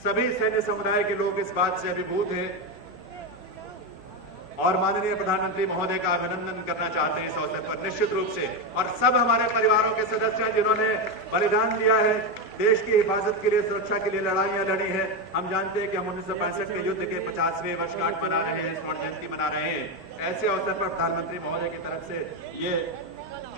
सभी सैन्य समुदाय के लोग इस बात से अभिभूत हैं और माननीय प्रधानमंत्री महोदय का अभिनंदन करना चाहते हैं इस अवसर पर निश्चित रूप से। और सब हमारे परिवारों के सदस्य हैं जिन्होंने बलिदान दिया है, देश की हिफाजत के लिए, सुरक्षा के लिए लड़ाइयां लड़ी है। हम जानते हैं कि हम 1965 के युद्ध के 50वें वर्षगांठ मना रहे हैं, स्वर्ण जयंती मना रहे हैं। ऐसे अवसर पर प्रधानमंत्री महोदय की तरफ से ये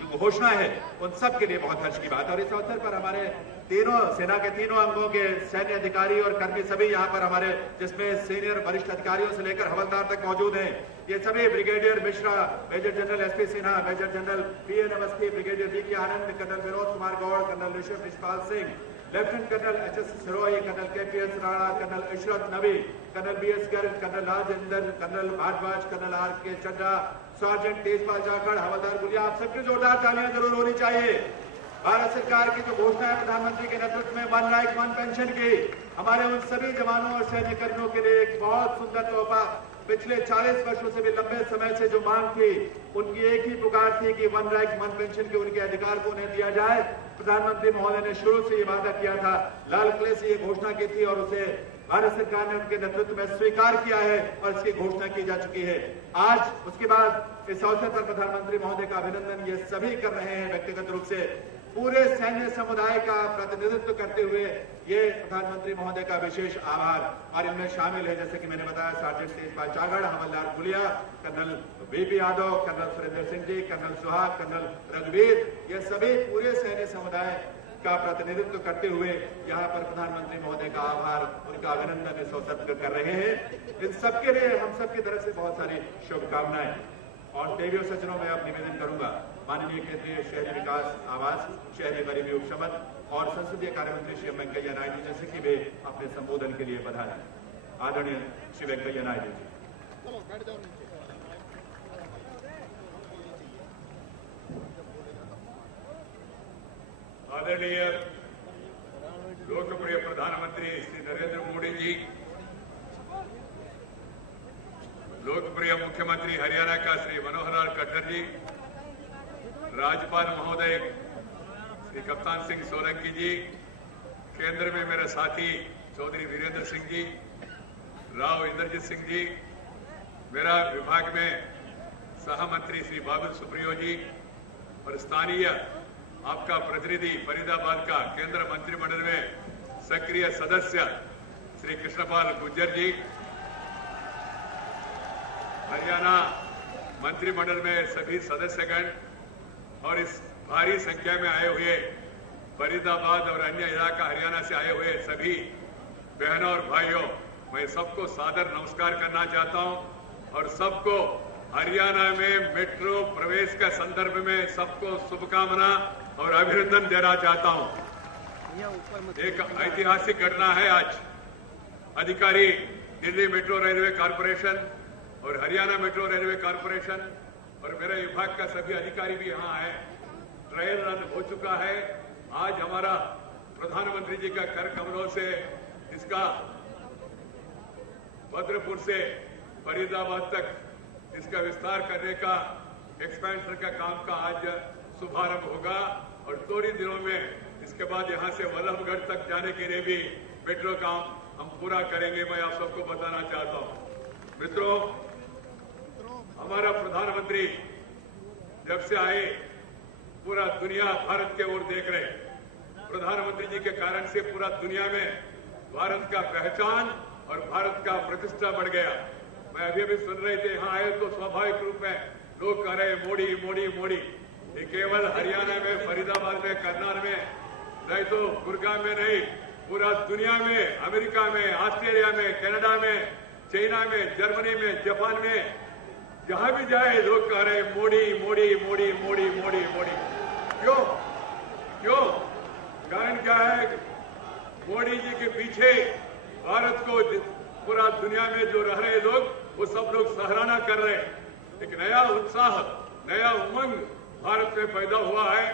जो घोषणा है उन सब के लिए बहुत हर्ष की बात है। और इस अवसर पर हमारे तीनों सेना के तीनों अंगों के सैन्य अधिकारी और कर्मी सभी यहाँ पर हमारे, जिसमें सीनियर वरिष्ठ अधिकारियों से लेकर हवलदार तक मौजूद हैं। ये सभी brigadier Mishra, major general SP Sinha, major general PN Awasthi, brigadier VK. Anand, colonel Vinod Kumar Gaur, colonel Rishabh Nishpal Singh, lieutenant colonel HS. Sirohi, colonel KPS. Rana, colonel Ishrat Nabi, colonel BS. Garg, colonel Rajendra, colonel Bhardwaj, colonel RK. Chadda, sergeant Tejpal Jakhar, havildar Gulia, आप सबकी जोरदार तालियां जरूर होनी चाहिए। भारत सरकार की जो घोषणा है प्रधानमंत्री के नेतृत्व में 1 रैंक 1 पेंशन की, हमारे उन सभी जवानों और सैन्य कर्मियों के लिए एक बहुत सुंदर तोहफा। पिछले 40 वर्षों से भी लंबे समय से जो मांग थी, उनकी एक ही पुकार थी कि 1 रैंक 1 पेंशन के उनके अधिकार को उन्हें दिया जाए। प्रधानमंत्री महोदय ने शुरू से ये वादा किया था, लाल किले से ये घोषणा की थी और उसे भारत सरकार ने उनके नेतृत्व में स्वीकार किया है और इसकी घोषणा की जा चुकी है। आज उसके बाद इस अवसर पर प्रधानमंत्री महोदय का अभिनंदन ये सभी कर रहे हैं व्यक्तिगत रूप से, पूरे सैन्य समुदाय का प्रतिनिधित्व करते हुए ये प्रधानमंत्री महोदय का विशेष आभार। और इनमें शामिल है, जैसे कि मैंने बताया, sergeant Tejpal Jakhar, havildar Gulia, colonel VP. Yadav, colonel Surendra Singh ji, colonel Suhag, colonel रघुवीर, ये सभी पूरे सैन्य समुदाय का प्रतिनिधित्व करते हुए यहाँ पर प्रधानमंत्री महोदय का आभार, उनका अभिनंदन इस अवसर पर कर रहे हैं। इन सबके लिए हम सबकी तरफ से बहुत सारी शुभकामनाएं। और देवियों सज्जनों में अब निवेदन करूंगा, माननीय केंद्रीय शहरी विकास, आवास, शहरी गरीबी उपशमन और संसदीय कार्य मंत्री श्री वेंकैया नायडू जैसे कि वे अपने संबोधन के लिए बधाई। आदरणीय श्री वेंकैया नायडू जी। आदरणीय लोकप्रिय प्रधानमंत्री श्री नरेंद्र मोदी जी, लोकप्रिय मुख्यमंत्री हरियाणा का श्री मनोहर लाल खट्टर जी, राज्यपाल महोदय श्री कप्तान सिंह सोलंकी जी, केंद्र में मेरे साथी चौधरी वीरेंद्र सिंह जी, राव इंद्रजीत सिंह जी, मेरा विभाग में सहमंत्री श्री बाबुल सुप्रियो जी और स्थानीय आपका प्रतिनिधि फरीदाबाद का केंद्र मंत्रिमंडल में सक्रिय सदस्य श्री कृष्णपाल गुर्जर जी, हरियाणा मंत्रिमंडल में सभी सदस्यगण और इस भारी संख्या में आए हुए फरीदाबाद और अन्य इलाका हरियाणा से आए हुए सभी बहनों और भाइयों, मैं सबको सादर नमस्कार करना चाहता हूं और सबको हरियाणा में मेट्रो प्रवेश के संदर्भ में सबको शुभकामना और अभिनंदन देना चाहता हूं। एक ऐतिहासिक घटना है आज। अधिकारी दिल्ली मेट्रो रेलवे कॉरपोरेशन और हरियाणा मेट्रो रेलवे कॉरपोरेशन और मेरे विभाग का सभी अधिकारी भी यहाँ है। ट्रायल रन हो चुका है। आज हमारा प्रधानमंत्री जी का कर कमलों से इसका भद्रपुर से फरीदाबाद तक इसका विस्तार करने का, एक्सपेंशन का काम का आज शुभारंभ होगा और थोड़ी दिनों में इसके बाद यहां से वल्लभगढ़ तक जाने के लिए भी मेट्रो काम हम पूरा करेंगे, मैं आप सबको बताना चाहता हूं। मित्रों, हमारा प्रधानमंत्री जब से आए पूरा दुनिया भारत के ओर देख रहे। प्रधानमंत्री जी के कारण से पूरा दुनिया में भारत का पहचान और भारत का प्रतिष्ठा बढ़ गया। मैं अभी सुन रहे थे, यहाँ आए तो स्वाभाविक रूप में लोग कह रहे मोदी मोदी मोदी। ये केवल हरियाणा में, फरीदाबाद में, करनाल में नहीं तो गुड़गांव में नहीं, पूरा दुनिया में, अमेरिका में, ऑस्ट्रेलिया में, कनाडा में, चाइना में, जर्मनी में, जापान में, जहां भी जाए लोग कह रहे मोदी मोदी मोदी मोदी मोदी मोदी। क्यों क्यों? कारण क्या है? मोदी जी के पीछे भारत को पूरा दुनिया में जो रह रहे लोग, वो सब लोग सराहना कर रहे हैं। एक नया उत्साह, नया उमंग भारत में पैदा हुआ है।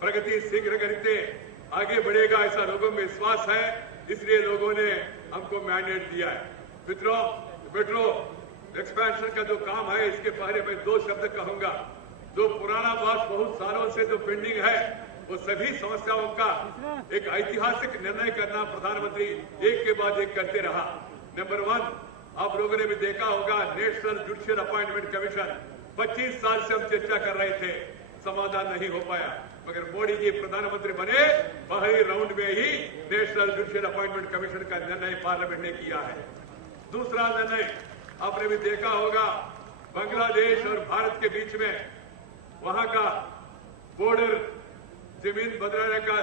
प्रगति शीघ्र गति आगे बढ़ेगा ऐसा लोगों में विश्वास है, इसलिए लोगों ने हमको मैंडेट दिया है। मित्रों, मेट्रो एक्सपेंशन का जो काम है, इसके बारे में दो शब्द कहूंगा। जो पुराना बात बहुत सालों से जो पेंडिंग है, वो सभी समस्याओं का एक ऐतिहासिक निर्णय करना प्रधानमंत्री एक के बाद एक करते रहा। नंबर 1, आप लोगों ने भी देखा होगा, नेशनल जुडिशियल अपॉइंटमेंट कमीशन 25 साल से हम चर्चा कर रहे थे, समाधान नहीं हो पाया, मगर मोदी जी प्रधानमंत्री बने, पहले राउंड में ही नेशनल जुडिशियल अपॉइंटमेंट कमीशन का निर्णय पार्लियामेंट ने किया है। दूसरा निर्णय आपने भी देखा होगा, बांग्लादेश और भारत के बीच में वहां का बॉर्डर जमीन बदलाने का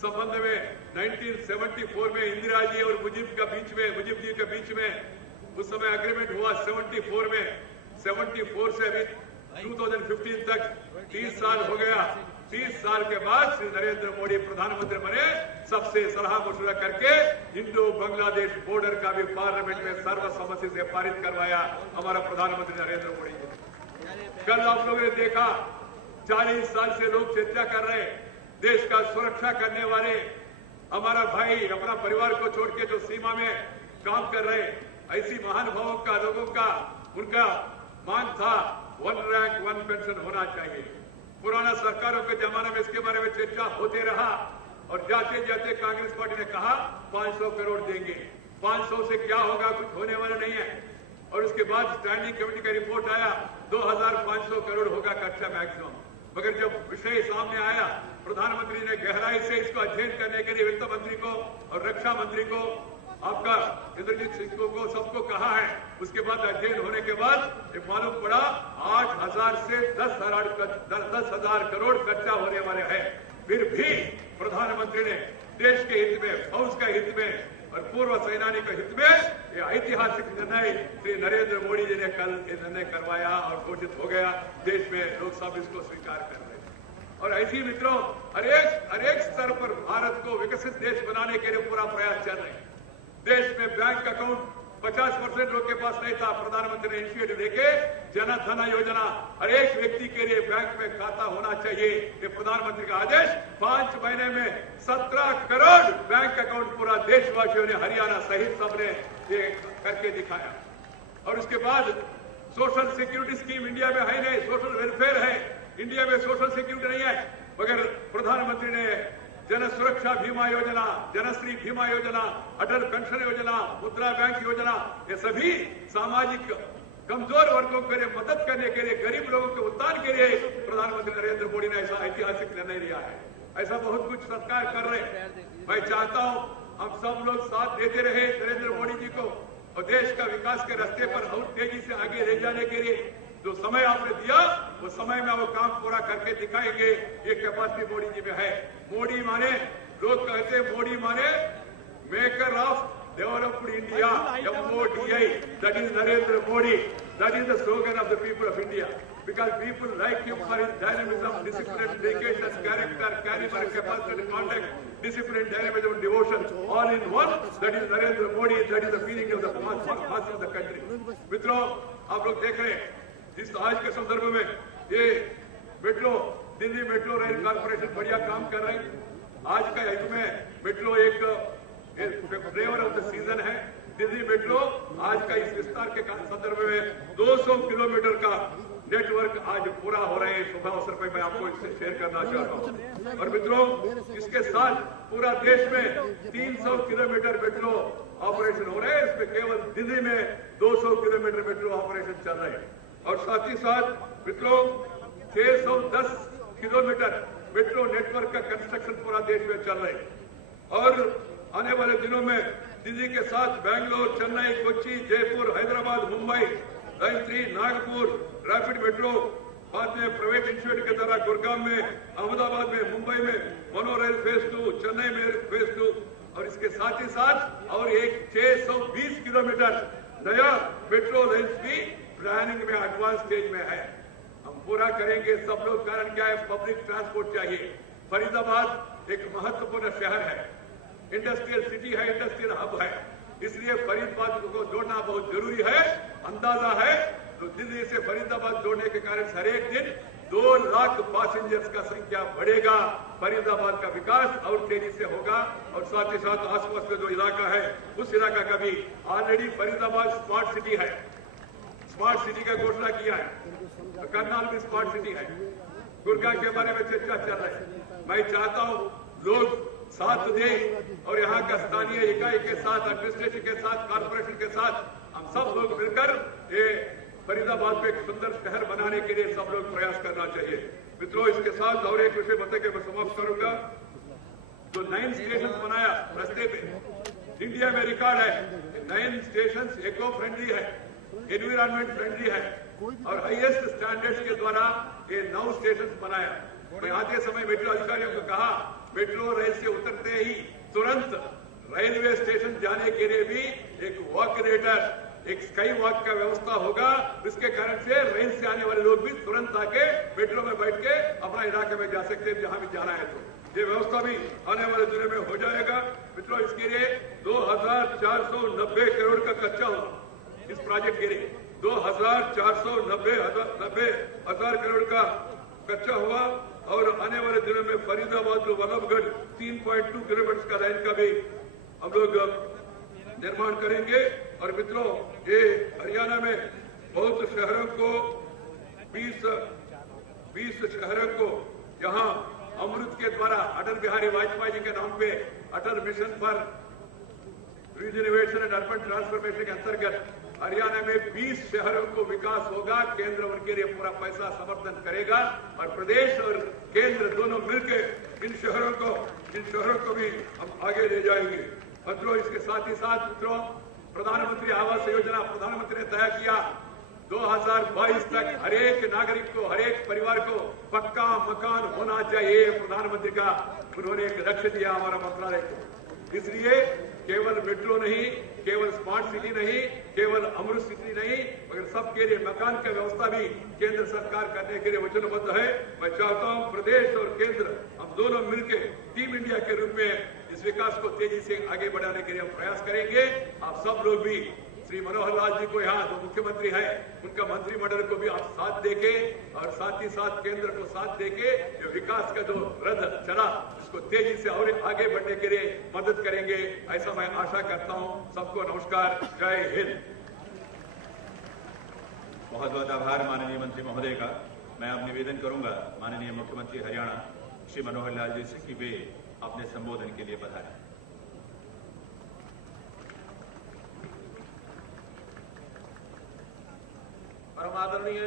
संबंध में 1974 में इंदिरा जी और मुजीब जी के बीच में उस समय एग्रीमेंट हुआ। 74 में 74 से अभी 2015 तक 30 साल हो गया। 30 साल के बाद श्री नरेंद्र मोदी प्रधानमंत्री बने, सबसे सलाह मशवरा करके इंडो बांग्लादेश बॉर्डर का भी पार्लियामेंट में सर्वसम्मति से पारित करवाया हमारा प्रधानमंत्री नरेंद्र मोदी जी। कल आप लोगों ने देखा, 40 साल से लोग चर्चा कर रहे, देश का सुरक्षा करने वाले हमारा भाई अपना परिवार को छोड़ के जो सीमा में काम कर रहे, ऐसी महानुभावों का, लोगों का उनका मांग था 1 रैंक 1 पेंशन होना चाहिए। पुराना सरकारों के जमाने में इसके बारे में चर्चा होते रहा और जाते जाते कांग्रेस पार्टी ने कहा 500 करोड़ देंगे। 500 से क्या होगा, कुछ होने वाला नहीं है। और उसके बाद स्टैंडिंग कमेटी का रिपोर्ट आया, 2500 करोड़ होगा खर्चा मैक्सिमम। मगर जब विषय सामने आया, प्रधानमंत्री ने गहराई से इसको अध्ययन करने के लिए वित्त मंत्री को और रक्षा मंत्री को, आपका इंद्रजीत सिंह को सबको कहा है। उसके बाद अध्ययन होने के बाद ये मालूम पड़ा 8,000 से 10,000 करोड़ खर्चा होने वाले हैं। फिर भी प्रधानमंत्री ने देश के हित में, फौज का हित में और पूर्व सैनानी के हित में ये ऐतिहासिक निर्णय श्री नरेंद्र मोदी जी ने कल ये निर्णय करवाया और घोषित हो गया। देश में लोग सब इसको स्वीकार कर रहे हैं। और ऐसी मित्रों, हर एक स्तर पर भारत को विकसित देश बनाने के लिए पूरा प्रयास चल रहे हैं। देश में बैंक अकाउंट 50% लोग के पास नहीं था। प्रधानमंत्री ने इनिशिएटिव लेके जन धन योजना, हर एक व्यक्ति के लिए बैंक में खाता होना चाहिए, ये प्रधानमंत्री का आदेश। 5 महीने में 17 करोड़ बैंक अकाउंट पूरा देशवासियों ने, हरियाणा सहित सबने ये करके दिखाया। और उसके बाद सोशल सिक्योरिटी स्कीम इंडिया में है नहीं, सोशल वेलफेयर है, इंडिया में सोशल सिक्योरिटी नहीं है, मगर प्रधानमंत्री ने जन सुरक्षा बीमा योजना, जनश्री बीमा योजना, अटल पेंशन योजना, मुद्रा बैंक योजना, ये सभी सामाजिक कमजोर वर्गों के लिए मदद करने के लिए, गरीब लोगों के उत्थान के लिए प्रधानमंत्री नरेंद्र मोदी ने ऐसा ऐतिहासिक निर्णय लिया है। ऐसा बहुत कुछ सरकार कर रहे हैं। मैं चाहता हूं हम सब लोग साथ देते रहे नरेंद्र मोदी जी को और देश का विकास के रास्ते पर और तेजी से आगे ले जाने के लिए जो समय आपने दिया, वो समय में वो काम पूरा करके दिखाएंगे। ये कैपेसिटी मोदी जी में है। मोदी माने, लोग कहते हैं मोदी माने maker of developed India, MODI, that is Narendra Modi. That is the slogan of the people of India. Because people like him for his dynamism, discipline, dedication, character, caliber, capacity, conduct, discipline, dynamism, devotion, all in one. That is Narendra Modi. That is the feeling of the mass of the country. मित्रों, आप लोग देख रहे हैं इस आज के संदर्भ में ये metro, Delhi metro rail corporation बढ़िया काम कर रहे हैं। आज का युग में मेट्रो एक फ्लेवर ऑफ द सीजन है। दिल्ली मेट्रो आज का इस विस्तार के संदर्भ में 200 किलोमीटर का नेटवर्क आज पूरा हो रहे हैं। शुभ अवसर पर मैं आपको इससे शेयर करना चाहता हूं। और मित्रों, इसके साथ पूरा देश में 300 किलोमीटर मेट्रो ऑपरेशन हो रहे हैं। इसमें केवल दिल्ली में 200 किलोमीटर मेट्रो ऑपरेशन चल रहे हैं। और साथ ही साथ मित्रों 610 किलोमीटर मेट्रो नेटवर्क का कंस्ट्रक्शन पूरा देश में चल रहे हैं। और आने वाले दिनों में दिल्ली के साथ Bangalore, Chennai, Kochi, Jaipur, Hyderabad, Mumbai, line 3, Nagpur, rapid metro, बाद में प्राइवेट इंस्टीट्यूट की तरह गुड़गांव में, अहमदाबाद में, मुंबई में मोनो रेल फेज 2, चेन्नई में फेज 2। और इसके साथ ही साथ और एक 620 किलोमीटर नया मेट्रो रेल भी प्लानिंग में एडवांस स्टेज में है। हम पूरा करेंगे सब लोग। कारण क्या है, पब्लिक ट्रांसपोर्ट चाहिए। फरीदाबाद एक महत्वपूर्ण शहर है, इंडस्ट्रियल सिटी है, इंडस्ट्रियल हब है, इसलिए फरीदाबाद को जोड़ना बहुत जरूरी है। अंदाजा है तो दिल्ली से फरीदाबाद जोड़ने के कारण हर एक दिन 2 लाख पैसेंजर्स का संख्या बढ़ेगा। फरीदाबाद का विकास और तेजी से होगा। और साथ ही साथ आसपास का जो इलाका है उस इलाका का भी ऑलरेडी फरीदाबाद स्मार्ट सिटी है, स्मार्ट सिटी का घोषणा किया है। करनाल भी स्मार्ट सिटी है। गुड़गांव के बारे में चर्चा चल रही है। मैं चाहता हूं लोग साथ दें और यहाँ का स्थानीय इकाई के साथ, एडमिनिस्ट्रेशन के साथ, कॉर्पोरेशन के साथ हम सब लोग मिलकर ये फरीदाबाद को एक सुंदर शहर बनाने के लिए सब लोग प्रयास करना चाहिए। मित्रों, इसके साथ और एक विषय बता के मैं समाप्त करूंगा। जो 9 स्टेशन बनाया रास्ते पे, इंडिया में रिकॉर्ड है। 9 स्टेशन इको फ्रेंडली है, एनवायरमेंट फ्रेंडली है और हाईएस्ट स्टैंडर्ड्स के द्वारा ये 9 स्टेशन बनाया। मैं आते समय मेट्रो अधिकारियों को कहा, मेट्रो रेल से उतरते ही तुरंत रेलवे स्टेशन जाने के लिए भी एक वॉकरेटर, एक स्काई वॉक का व्यवस्था होगा। इसके कारण से रेल से आने वाले लोग भी तुरंत आके मेट्रो में बैठ के अपना इलाके में जा सकते हैं जहां भी जाना है। तो ये व्यवस्था भी आने वाले दिनों में हो जाएगा। मित्रों, इसके लिए 2490 करोड़ का खर्चा हुआ इस प्रोजेक्ट के लिए। 2490 हजार करोड़ का खर्चा हुआ और आने वाले दिनों में फरीदाबाद टू वल्लभगढ़ 3.2 किलोमीटर का लाइन का भी हम लोग निर्माण करेंगे। और मित्रों, ये हरियाणा में बहुत शहरों को 20 शहरों को यहाँ अमृत के द्वारा अटल बिहारी वाजपेयी जी के नाम पे Atal mission for regeneration and urban transformation के अंतर्गत हरियाणा में 20 शहरों को विकास होगा। केंद्र उनके लिए पूरा पैसा समर्थन करेगा और प्रदेश और केंद्र दोनों मिलकर इन शहरों को भी हम आगे ले जाएंगे। मित्रों, इसके साथ ही साथ मित्रों, प्रधानमंत्री आवास योजना प्रधानमंत्री ने तय किया 2022 तक हर एक नागरिक को, हर एक परिवार को पक्का मकान होना चाहिए। प्रधानमंत्री का उन्होंने एक लक्ष्य दिया हमारा मंत्रालय को। इसलिए केवल मेट्रो नहीं, केवल स्मार्ट सिटी नहीं, केवल अमृत सिटी नहीं, मगर सबके लिए मकान की व्यवस्था भी केंद्र सरकार करने के लिए वचनबद्ध है। मैं चाहता हूं प्रदेश और केंद्र हम दोनों मिलकर टीम इंडिया के रूप में इस विकास को तेजी से आगे बढ़ाने के लिए हम प्रयास करेंगे। आप सब लोग भी, श्री मनोहर लाल जी को यहाँ जो मुख्यमंत्री हैं उनका मंत्रिमंडल को भी आप साथ देके और साथ ही साथ केंद्र को साथ देके जो विकास का जो रथ चला उसको तेजी से और आगे बढ़ने के लिए मदद करेंगे, ऐसा मैं आशा करता हूं। सबको नमस्कार, जय हिंद। बहुत बहुत आभार माननीय मंत्री महोदय का। मैं अब निवेदन करूंगा माननीय मुख्यमंत्री हरियाणा श्री मनोहर लाल जी से कि वे अपने संबोधन के लिए पधारें। परम आदरणीय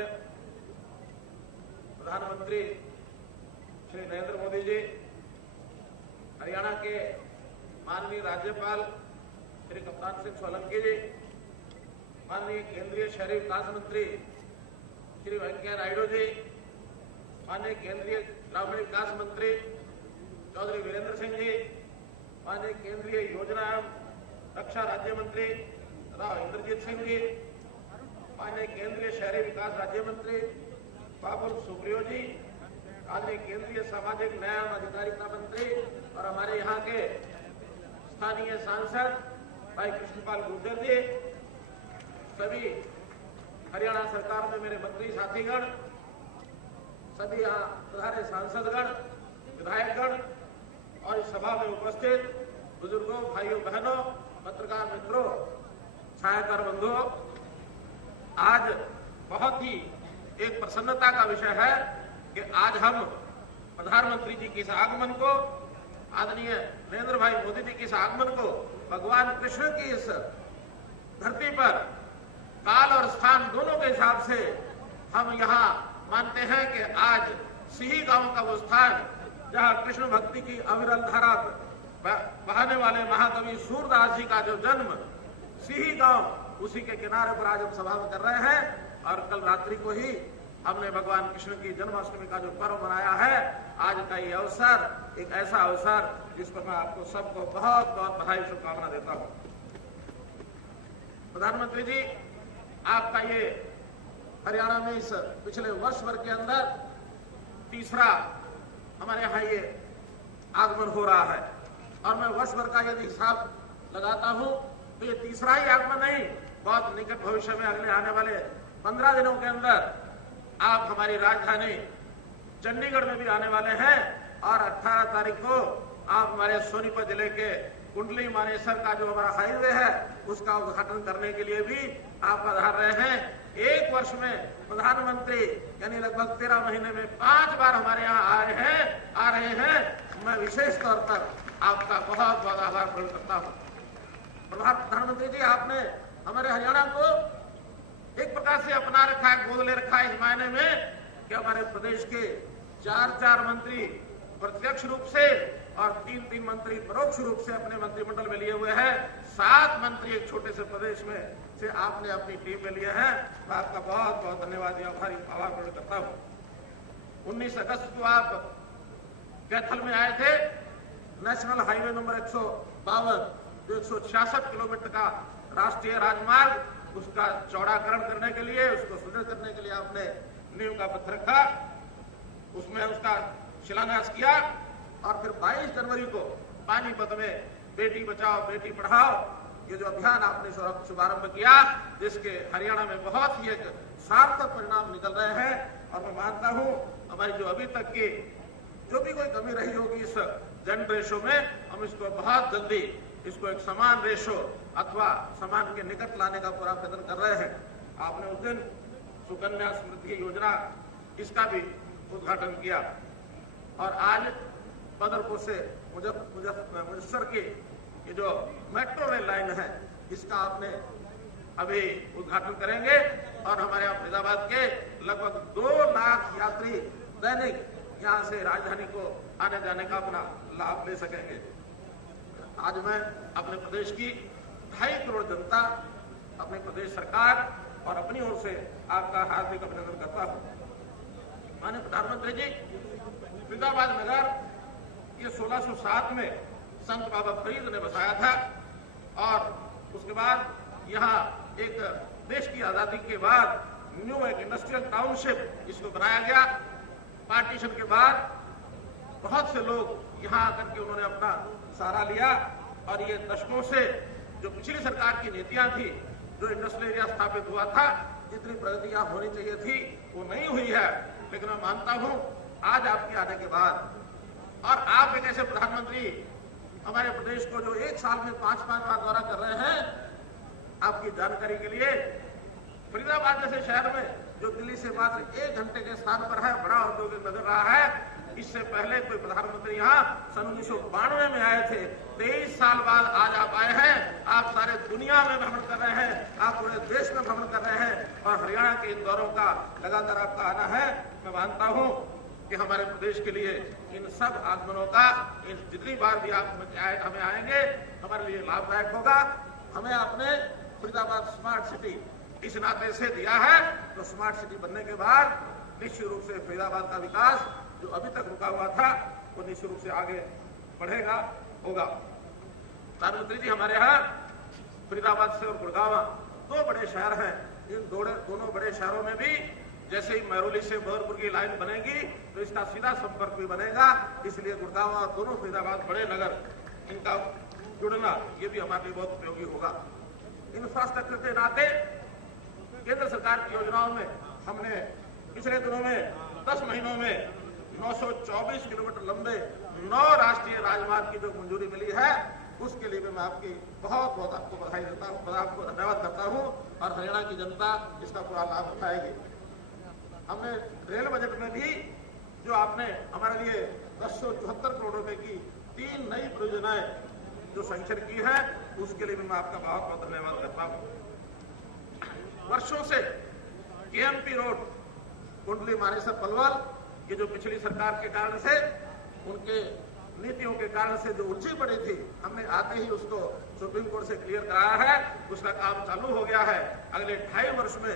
प्रधानमंत्री श्री नरेंद्र मोदी जी, हरियाणा के माननीय राज्यपाल श्री कप्तान सिंह सोलंकी जी, माननीय केंद्रीय शहरी विकास मंत्री श्री वेंकैया नायडू जी, माननीय केंद्रीय ग्रामीण विकास मंत्री चौधरी वीरेंद्र सिंह जी, माननीय केंद्रीय योजना एवं रक्षा राज्य मंत्री राव इंद्रजीत सिंह जी, माननीय केंद्रीय शहरी विकास राज्य मंत्री बाबुल सुप्रियो जी, माननीय केंद्रीय सामाजिक न्याय एवं अधिकारिता मंत्री और हमारे यहाँ के स्थानीय सांसद भाई कृष्णपाल गुर्जर जी, सभी हरियाणा सरकार में मेरे मंत्री साथीगण, सभी यहाँ पधारे सांसदगण, विधायकगण और इस सभा में उपस्थित बुजुर्गों, भाइयों बहनों, पत्रकार मित्रों, छायाकार बंधुओं, आज बहुत ही एक प्रसन्नता का विषय है कि आज हम प्रधानमंत्री जी के इस आगमन को, आदरणीय नरेंद्र भाई मोदी जी के इस आगमन को भगवान कृष्ण की इस धरती पर काल और स्थान दोनों के हिसाब से हम यहाँ मानते हैं कि आज सिही गांव का वो स्थान जहाँ कृष्ण भक्ति की अविरल धारा बहाने वाले महाकवि सूरदास जी का जो जन्म सिही गांव, उसी के किनारे पर आज हम सभा में कर रहे हैं। और कल रात्रि को ही हमने भगवान कृष्ण की जन्माष्टमी का जो पर्व मनाया है। आज का ये अवसर एक ऐसा अवसर जिस पर मैं आपको सबको बहुत बहुत बधाई शुभकामना देता हूं। प्रधानमंत्री जी, आपका ये हरियाणा में इस पिछले वर्ष भर के अंदर तीसरा हमारे यहाँ ये आगमन हो रहा है और मैं वर्ष भर का यदि हिसाब लगाता हूं तो ये तीसरा ही आगमन नहीं, बहुत निकट भविष्य में अगले आने वाले 15 दिनों के अंदर आप हमारी राजधानी चंडीगढ़ में भी आने वाले हैं और 18 तारीख को आप हमारे सोनीपत जिले के कुंडली मानेसर का जो हमारा हाईवे है उसका उद्घाटन करने के लिए भी आप पधार रहे हैं। एक वर्ष में प्रधानमंत्री यानी लगभग 13 महीने में 5 बार हमारे यहाँ आ रहे हैं। मैं विशेष तौर पर आपका बहुत बहुत आभार प्रकट करता हूँ। प्रधानमंत्री जी, आपने हमारे हरियाणा को एक प्रकार से अपना रखा है, गोद ले रखा है इस मायने में कि हमारे प्रदेश के 4 मंत्री प्रत्यक्ष रूप से और 3 मंत्री परोक्ष रूप से अपने मंत्रिमंडल में लिए हुए हैं। 7 मंत्री एक छोटे से प्रदेश में से आपने अपनी टीम में लिए हैं। मैं आपका बहुत बहुत धन्यवाद आभार प्रकट करता हूं। 19 अगस्त को आप कैथल में आए थे। नेशनल हाईवे नंबर 152 जो 166 किलोमीटर का राष्ट्रीय राजमार्ग, उसका चौड़ाकरण करने के लिए, उसको सुदृढ़ करने के लिए आपने नींव का पत्थर रखा, उसमें उसका शिलान्यास किया और फिर 22 जनवरी को पानीपत में बेटी बचाओ बेटी पढ़ाओ ये जो अभियान आपने शुभारंभ किया, जिसके हरियाणा में बहुत ही एक सार्थक परिणाम निकल रहे हैं। और मैं मानता हूं हमारी जो अभी तक की जो भी कोई कमी रही होगी इस जेंडर रेशो में, हम इसको बहुत जल्दी इसको एक समान रेशो अथवा समान के निकट लाने का पूरा प्रयत्न कर रहे हैं। आपने उस दिन सुकन्या समृद्धि योजना इसका भी उद्घाटन किया और आज बदरपुर से मुजफ्फर की ये जो मेट्रो रेल लाइन है इसका आपने अभी उद्घाटन करेंगे और हमारे यहाँ फरीदाबाद के लगभग 2 लाख यात्री दैनिक यहाँ से राजधानी को आने जाने का अपना लाभ ले सकेंगे। आज मैं अपने प्रदेश की 2.5 करोड़ जनता, अपने प्रदेश सरकार और अपनी ओर से आपका हार्दिक अभिनंदन करता हूँ। माननीय प्रधानमंत्री जी, फरीदाबाद नगर ये 1607 में संत बाबा फरीद ने बसाया था और उसके बाद यहाँ एक देश की आजादी के बाद न्यू एक इंडस्ट्रियल टाउनशिप इसको बनाया गया। पार्टीशन के बाद बहुत से लोग यहाँ आकर के उन्होंने अपना सहारा लिया और ये दशकों से जो पिछली सरकार की नीतियां थी, जो इंडस्ट्रियल एरिया स्थापित हुआ था, जितनी प्रगति यहाँ होनी चाहिए थी वो नहीं हुई है। लेकिन मैं मानता हूं आज आपके आने के बाद और आप एक ऐसे प्रधानमंत्री हमारे प्रदेश को जो एक साल में 5-5 बार दौरा कर रहे हैं, आपकी जानकारी के लिए फरीदाबाद जैसे शहर में जो दिल्ली से मात्र 1 घंटे के स्थान पर है, बड़ा औद्योगिक नगर रहा है। इससे पहले कोई प्रधानमंत्री यहाँ सन 1992 में आए थे। 23 साल बाद आज आप आए हैं। आप सारे दुनिया में भ्रमण कर रहे हैं, आप पूरे देश में भ्रमण कर रहे हैं और हरियाणा के इन दौरों का लगातार आपका आना है। मैं मानता हूं कि हमारे प्रदेश के लिए इन सब आगमनों का जितनी बार भी आप हमें आएंगे हमारे लिए लाभदायक होगा। हमें आपने फरीदाबाद स्मार्ट सिटी इस नाते से दिया है, तो स्मार्ट सिटी बनने के बाद निश्चित रूप से फरीदाबाद का विकास जो अभी तक रुका हुआ था वो निश्चित रूप से आगे बढ़ेगा, होगा। प्रधानमंत्री जी, हमारे यहाँ फरीदाबाद से और गुड़गांव 2 बड़े शहर हैं। इन दोनों बड़े शहरों में भी जैसे ही महरौली से बदरपुर की लाइन बनेगी तो इसका सीधा संपर्क भी बनेगा। इसलिए गुड़गांव और दोनों फरीदाबाद बड़े नगर, इनका जुड़ना ये भी हमारे लिए बहुत उपयोगी होगा। इंफ्रास्ट्रक्चर के नाते केंद्र सरकार की योजनाओं में हमने पिछले दिनों में 10 महीनों में 924 किलोमीटर लंबे 9 राष्ट्रीय राजमार्ग की जो मंजूरी मिली है, उसके लिए मैं आपकी बहुत बहुत आपको बधाई देता हूँ, आपको धन्यवाद करता हूँ और हरियाणा की जनता इसका पूरा लाभ उठाएगी। हमने रेल बजट में भी जो आपने हमारे लिए 1074 करोड़ रुपए की 3 नई परियोजनाएं जो सैंक्शन की है, उसके लिए भी मैं आपका बहुत बहुत धन्यवाद करता हूँ। वर्षों से केएमपी रोड कुंडली मानेसर पलवल ये जो पिछली सरकार के कारण से, उनके नीतियों के कारण से जो उलझी पड़ी थी, हमने आते ही उसको सुप्रीम कोर्ट से क्लियर कराया है। उसका काम चालू हो गया है। अगले 2.5 वर्ष में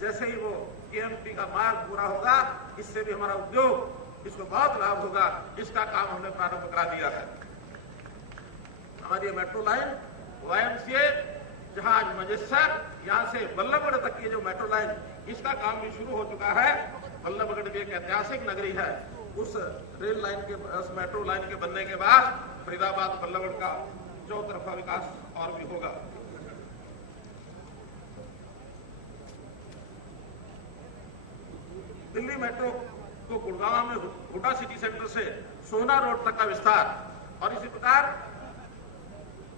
जैसे ही वो केएमपी का मार्ग पूरा होगा, इससे भी हमारा उद्योग इसको बहुत लाभ होगा। इसका काम हमने प्रारंभ करा दिया है। हमारी मेट्रो लाइन YMCA जहाज मजेस्टर यहाँ से बल्लभगढ़ तक की जो मेट्रो लाइन, इसका काम भी शुरू हो चुका है। बल्लभगढ़ भी एक ऐतिहासिक नगरी है। उस रेल लाइन के, उस मेट्रो लाइन के बनने के बाद फरीदाबाद बल्लभगढ़ का चौतरफा विकास और भी होगा। दिल्ली मेट्रो को गुड़गांव में हुडा सिटी सेंटर से सोहना रोड तक का विस्तार और इसी प्रकार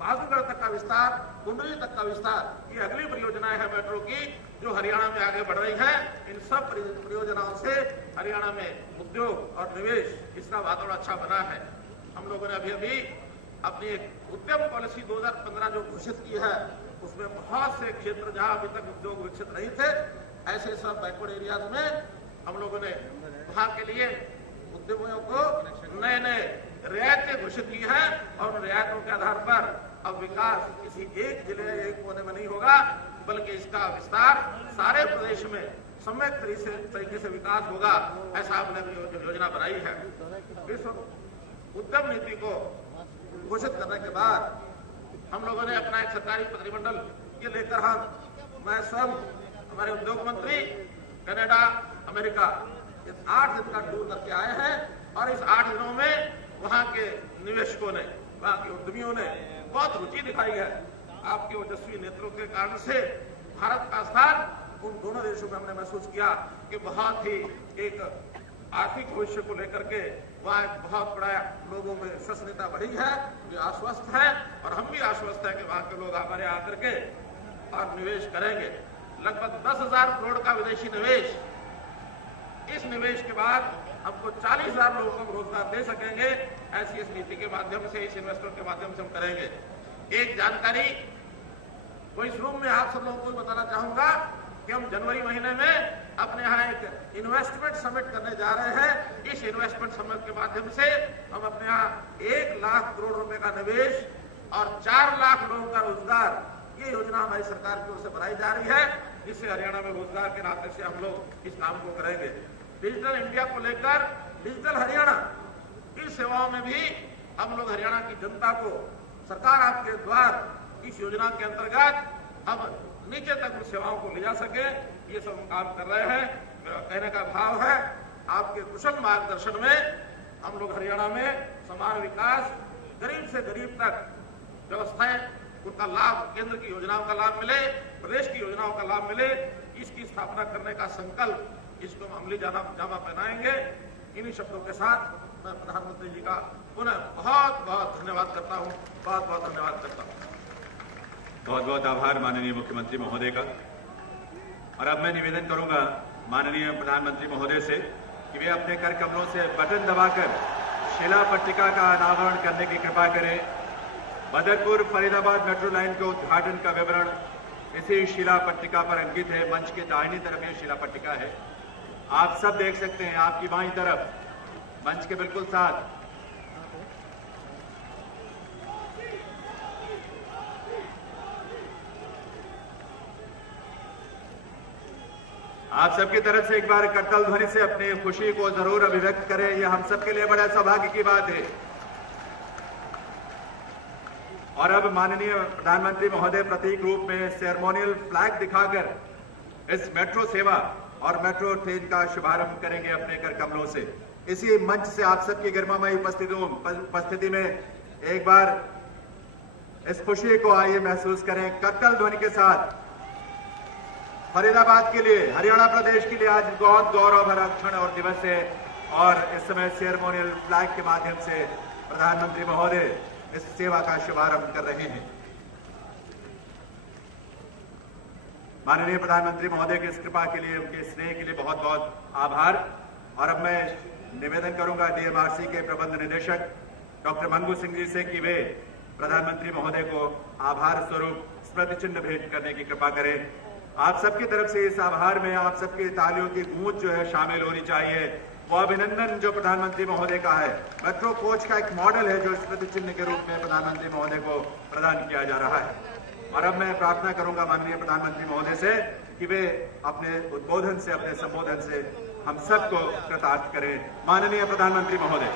बहादुरगढ़ तक का विस्तार, कुंडली तक का विस्तार, ये अगली परियोजनाएं है मेट्रो की जो हरियाणा में आगे बढ़ रही है। इन सब परियोजनाओं से हरियाणा में उद्योग और निवेश इसका वातावरण अच्छा बना है। हम लोगों ने अभी अपनी एक उद्यम पॉलिसी 2015 जो घोषित की है, उसमें बहुत से क्षेत्र जहां अभी तक उद्योग विकसित नहीं थे, ऐसे सब बैकवर्ड एरियाज में हम लोगों ने वहां के लिए उद्यमियों को नए नए रियायतें घोषित की है और उन रियायतों के आधार पर अब विकास किसी एक जिले एक कोने में नहीं होगा, बल्कि इसका विस्तार सारे प्रदेश में सम्यक तरीके से विकास होगा। ऐसा हमने योजना बनाई है। विश्व उद्यम नीति को घोषित करने के बाद हम लोगों ने अपना एक सरकारी प्रतिनिधिमंडल ये लेकर मैं स्वयं हमारे उद्योग मंत्री कनाडा, अमेरिका, इस 8 दिन का टूर करके आए हैं और इस 8 दिनों में वहां के निवेशकों ने, वहां के उद्यमियों ने बहुत रुचि दिखाई है। आपके ओजस्वी नेतृत्व के कारण से भारत का स्थान उन दोनों देशों में हमने महसूस किया कि बहुत ही एक आर्थिक भविष्य को लेकर के वहां एक बहुत बड़ा लोगों में विश्वसनीयता बढ़ी है, वे आश्वस्त है और हम भी आश्वस्त है कि वहां के लोग हमारे आकर के और निवेश करेंगे। लगभग 10,000 करोड़ का विदेशी निवेश, इस निवेश के बाद हमको 40,000 लोगों को रोजगार दे सकेंगे। ऐसी इस नीति के माध्यम से, इस इन्वेस्टमेंट के माध्यम से हम करेंगे। एक जानकारी वो इस रूम में आप सब लोगों को बताना चाहूंगा कि हम जनवरी महीने में अपने यहाँ एक इन्वेस्टमेंट समिट करने जा रहे हैं। इस इन्वेस्टमेंट समिट के माध्यम से हम अपने यहाँ 1 लाख करोड़ रुपए का निवेश और 4 लाख लोगों का रोजगार, ये योजना हमारी सरकार की ओर से बनाई जा रही है, जिससे हरियाणा में रोजगार के नाते से हम लोग इस काम को करेंगे। डिजिटल इंडिया को लेकर डिजिटल हरियाणा, इस सेवाओं में भी हम लोग हरियाणा की जनता को सरकार आपके द्वार इस योजना के अंतर्गत हम नीचे तक उन सेवाओं को ले जा सके, ये सब हम काम कर रहे हैं। मेरा कहने का भाव है, आपके कुशल मार्गदर्शन में हम लोग हरियाणा में समान विकास, गरीब से गरीब तक व्यवस्थाएं, उनका लाभ, केंद्र की योजनाओं का लाभ मिले, प्रदेश की योजनाओं का लाभ मिले, इसकी स्थापना करने का संकल्प, इसको हम अमली जामा पहनाएंगे। इन्हीं शब्दों के साथ मैं प्रधानमंत्री जी का पुनः बहुत बहुत धन्यवाद करता हूँ, बहुत बहुत धन्यवाद करता हूँ। बहुत बहुत आभार माननीय मुख्यमंत्री महोदय का। और अब मैं निवेदन करूंगा माननीय प्रधानमंत्री महोदय से कि वे अपने कर कमलों से बटन दबाकर शिला पट्टिका का अनावरण करने की कृपा करें। बदरपुर फरीदाबाद मेट्रो लाइन के उद्घाटन का विवरण इसी शिला पट्टिका पर अंकित है। मंच के दाहिनी तरफ ये शिला पट्टिका है, आप सब देख सकते हैं। आपकी बाईं तरफ, मंच के बिल्कुल साथ, आप सबकी तरफ से एक बार करताल ध्वनि से अपनी खुशी को जरूर अभिव्यक्त करें। यह हम सबके लिए बड़ा सौभाग्य की बात है। और अब माननीय प्रधानमंत्री महोदय प्रतीक रूप में सेरेमोनियल फ्लैग दिखाकर इस मेट्रो सेवा और मेट्रो ट्रेन का शुभारंभ करेंगे अपने कर कमलों से। इसी मंच से आप सबकी गरिमामयी उपस्थिति में एक बार इस खुशी को आइए महसूस करें। करताल ध्वनि के साथ फरीदाबाद के लिए, हरियाणा प्रदेश के लिए आज बहुत गौरव भरा क्षण और दिवस है। और इस समय सेरेमोनियल फ्लैग के माध्यम से प्रधानमंत्री महोदय इस सेवा का शुभारंभ कर रहे हैं। माननीय प्रधानमंत्री महोदय की इस कृपा के लिए, उनके स्नेह के लिए बहुत बहुत आभार। और अब मैं निवेदन करूंगा डीएमआरसी के प्रबंध निदेशक डॉक्टर मंगू सिंह जी से कि वे प्रधानमंत्री महोदय को आभार स्वरूप स्मृति चिन्ह भेंट करने की कृपा करें। आप सबकी तरफ से इस आभार में आप सबकी तालियों की गूंज जो है शामिल होनी चाहिए। वो अभिनंदन जो प्रधानमंत्री महोदय का है, मेट्रो कोच का एक मॉडल है जो स्मृति चिन्ह के रूप में प्रधानमंत्री महोदय को प्रदान किया जा रहा है। और अब मैं प्रार्थना करूंगा माननीय प्रधानमंत्री महोदय से कि वे अपने उद्बोधन से, अपने संबोधन से हम सबको कृतार्थ करें। माननीय प्रधानमंत्री महोदय।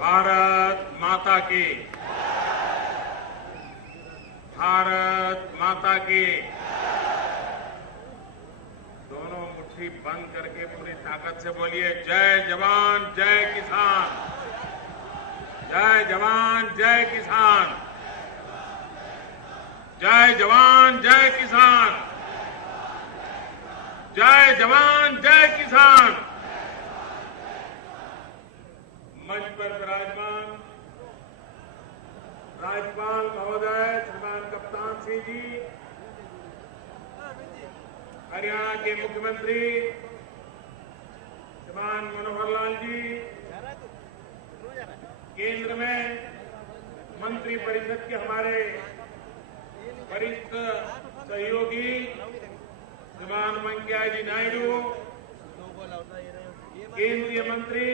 भारत माता की, भारत माता की। दोनों मुट्ठी बंद करके पूरी ताकत से बोलिए, जय जवान जय किसान। जय जवान जय किसान, जय जवान जय किसान, जय जवान जय किसान। मंच पर विराजमान राज्यपाल महोदय श्रीमान कप्तान सिंह जी, हरियाणा के मुख्यमंत्री श्रीमान मनोहर लाल जी, केंद्र में मंत्री परिषद के हमारे वरिष्ठ सहयोगी श्रीमान वेंकैया जी नायडू, केंद्रीय मंत्री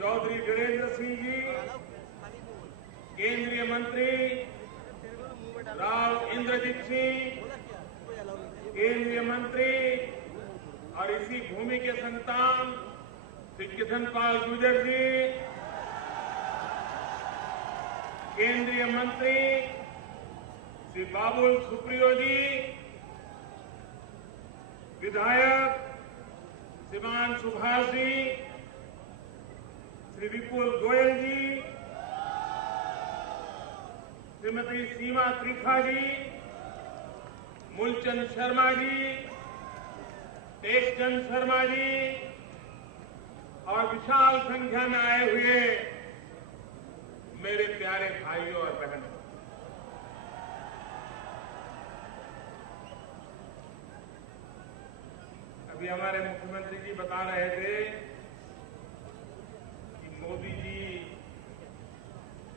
चौधरी वीरेंद्र सिंह जी, केंद्रीय मंत्री राव इंद्रजीत सिंह, केंद्रीय मंत्री और इसी भूमि के संतान श्री किशन पाल गुर्जर जी, केंद्रीय मंत्री श्री बाबुल सुप्रियो जी, विधायक श्रीमान सुभाष जी, श्री विपुल गोयल जी, श्रीमती सीमा त्रिखा जी, मूलचंद शर्मा जी, टेकचंद शर्मा जी और विशाल संख्या में आए हुए मेरे प्यारे भाइयों और बहनों, अभी हमारे मुख्यमंत्री जी बता रहे थे कि मोदी जी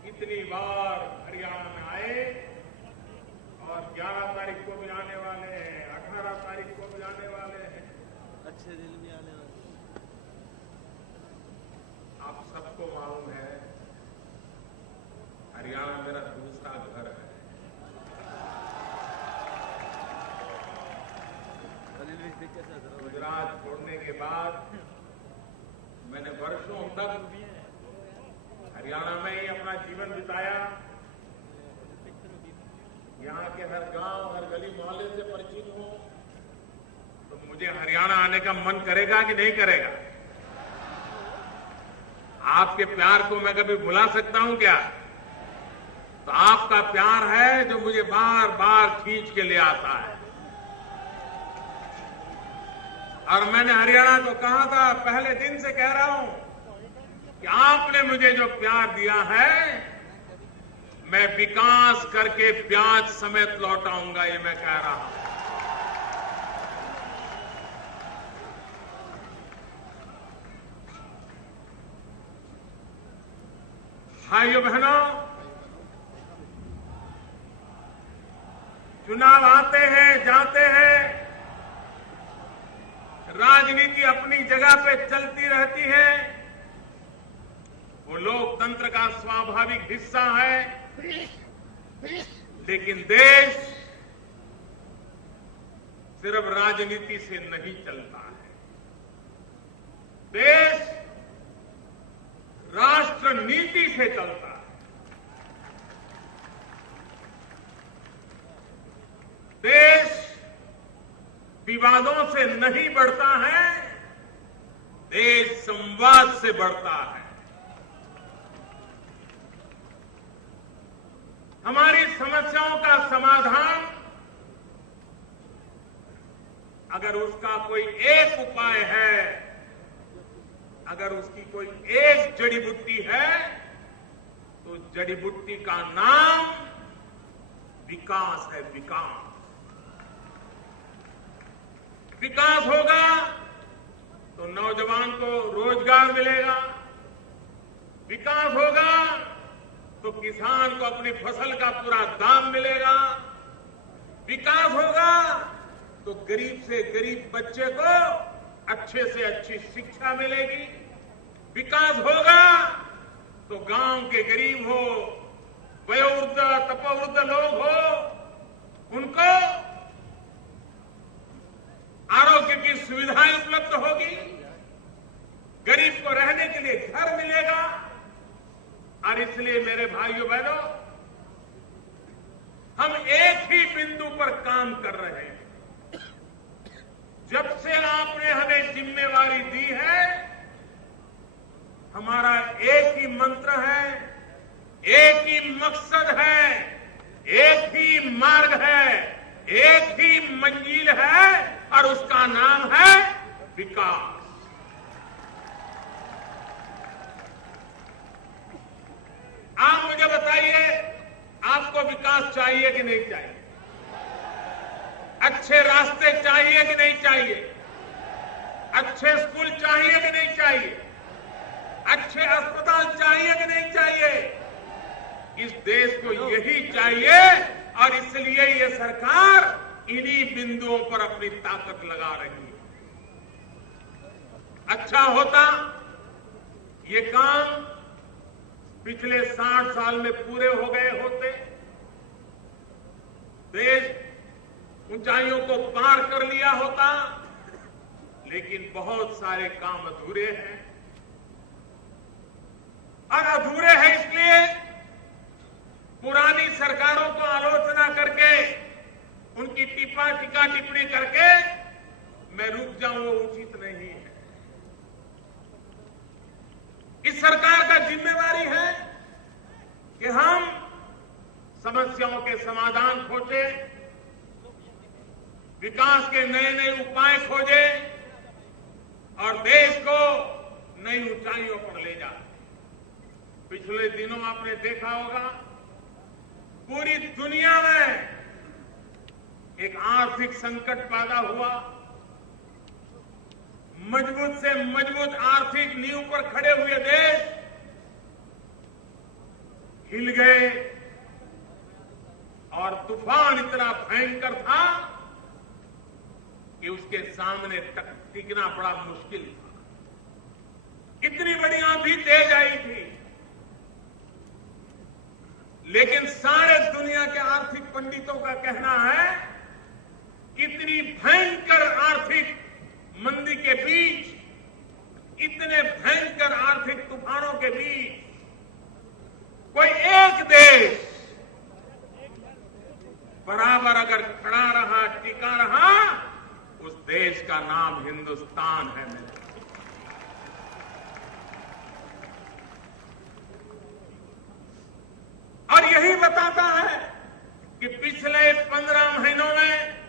कितनी बार हरियाणा में आए और 11 तारीख को भी आने वाले हैं, 18 तारीख को भी आने वाले हैं, अच्छे दिन भी आने वाले। आप सबको मालूम है हरियाणा मेरा दूसरा घर है। गुजरात छोड़ने के बाद मैंने वर्षों तक हरियाणा में ही अपना जीवन बिताया। यहाँ के हर गांव, हर गली मोहल्ले से परिचित हूं, तो मुझे हरियाणा आने का मन करेगा कि नहीं करेगा? आपके प्यार को मैं कभी भुला सकता हूं क्या? तो आपका प्यार है जो मुझे बार बार खींच के ले आता है। और मैंने हरियाणा को कहा था, पहले दिन से कह रहा हूं कि आपने मुझे जो प्यार दिया है मैं विकास करके ब्याज समेत लौटाऊंगा, ये मैं कह रहा हूं। भाइयों बहनों, चुनाव आते हैं जाते हैं, राजनीति अपनी जगह पे चलती रहती है, वो लोकतंत्र का स्वाभाविक हिस्सा है। लेकिन देश सिर्फ राजनीति से नहीं चलता है। देश राष्ट्र नीति से चलता है। देश विवादों से नहीं बढ़ता है, देश संवाद से बढ़ता है। हमारी समस्याओं का समाधान अगर उसका कोई एक उपाय है, अगर उसकी कोई एक जड़ी बूटी है, तो जड़ी बूटी का नाम विकास है। विकास विकास होगा तो नौजवान को रोजगार मिलेगा, विकास होगा तो किसान को अपनी फसल का पूरा दाम मिलेगा, विकास होगा तो गरीब से गरीब बच्चे को अच्छे से अच्छी शिक्षा मिलेगी, विकास होगा तो गांव के गरीब हो, वयोवृद्ध तपोवृद्ध लोग हो, उनको आरोग्य की सुविधाएं उपलब्ध होगी, गरीब को रहने के लिए घर मिलेगा। और इसलिए मेरे भाइयों बहनों, हम एक ही बिंदु पर काम कर रहे हैं। जब से आपने हमें जिम्मेवारी दी है, हमारा एक ही मंत्र है, एक ही मकसद है, एक ही मार्ग है, एक ही मंजिल है और उसका नाम है विकास। आप मुझे बताइए, आपको विकास चाहिए कि नहीं चाहिए? अच्छे रास्ते चाहिए कि नहीं चाहिए? अच्छे स्कूल चाहिए कि नहीं चाहिए? अच्छे अस्पताल चाहिए कि नहीं चाहिए? इस देश को यही चाहिए और इसलिए ये सरकार इन्हीं बिंदुओं पर अपनी ताकत लगा रही है। अच्छा होता ये काम पिछले 60 साल में पूरे हो गए होते, देश ऊंचाइयों को पार कर लिया होता, लेकिन बहुत सारे काम अधूरे हैं। और अधूरे हैं इसलिए पुरानी सरकारों को आलोचना करके, उनकी टीका टिप्पणी करके मैं रुक जाऊं, वो उचित नहीं है। इस सरकार का जिम्मेवारी है कि हम समस्याओं के समाधान खोजें, विकास के नए नए उपाय खोजें और देश को नई ऊंचाइयों पर ले जाए। पिछले दिनों आपने देखा होगा पूरी दुनिया में एक आर्थिक संकट पैदा हुआ। मजबूत से मजबूत आर्थिक नींव पर खड़े हुए देश हिल गए और तूफान इतना भयंकर था कि उसके सामने टिकना बड़ा मुश्किल था। इतनी बड़ी आंधी तेज आई थी, लेकिन सारे दुनिया के आर्थिक पंडितों का कहना है इतनी भयंकर आर्थिक मंदी के बीच, इतने भयंकर आर्थिक तूफानों के बीच कोई एक देश बराबर अगर खड़ा रहा, टिका रहा, उस देश का नाम हिंदुस्तान है। और यही बताता है कि पिछले 15 महीनों में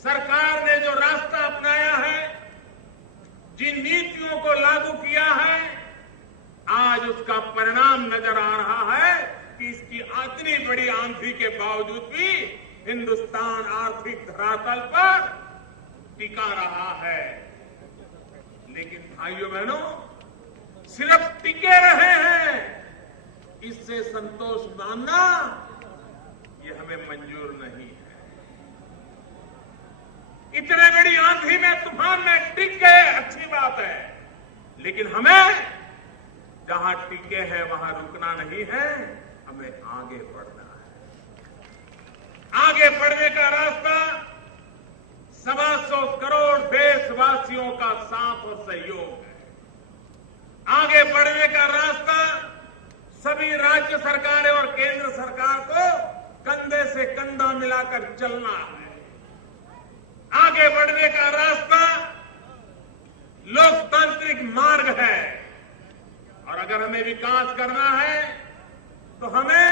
सरकार ने जो रास्ता अपनाया है, जिन नीतियों को लागू किया है, आज उसका परिणाम नजर आ रहा है कि इसकी इतनी बड़ी आंधी के बावजूद भी हिंदुस्तान आर्थिक धरातल पर टिका रहा है। लेकिन भाइयों बहनों, सिर्फ टिके रहे हैं, इससे संतोष मानना ये हमें मंजूर नहीं है। इतने बड़ी आंधी में, तूफान में टिक गए, अच्छी बात है, लेकिन हमें जहां टिके हैं वहां रुकना नहीं है, हमें आगे बढ़ना है। आगे बढ़ने का रास्ता 125 करोड़ देशवासियों का साथ और सहयोग है। आगे बढ़ने का रास्ता सभी राज्य सरकारें और केंद्र सरकार को कंधे से कंधा मिलाकर चलना है। आगे बढ़ने का रास्ता लोकतांत्रिक मार्ग है। और अगर हमें विकास करना है तो हमें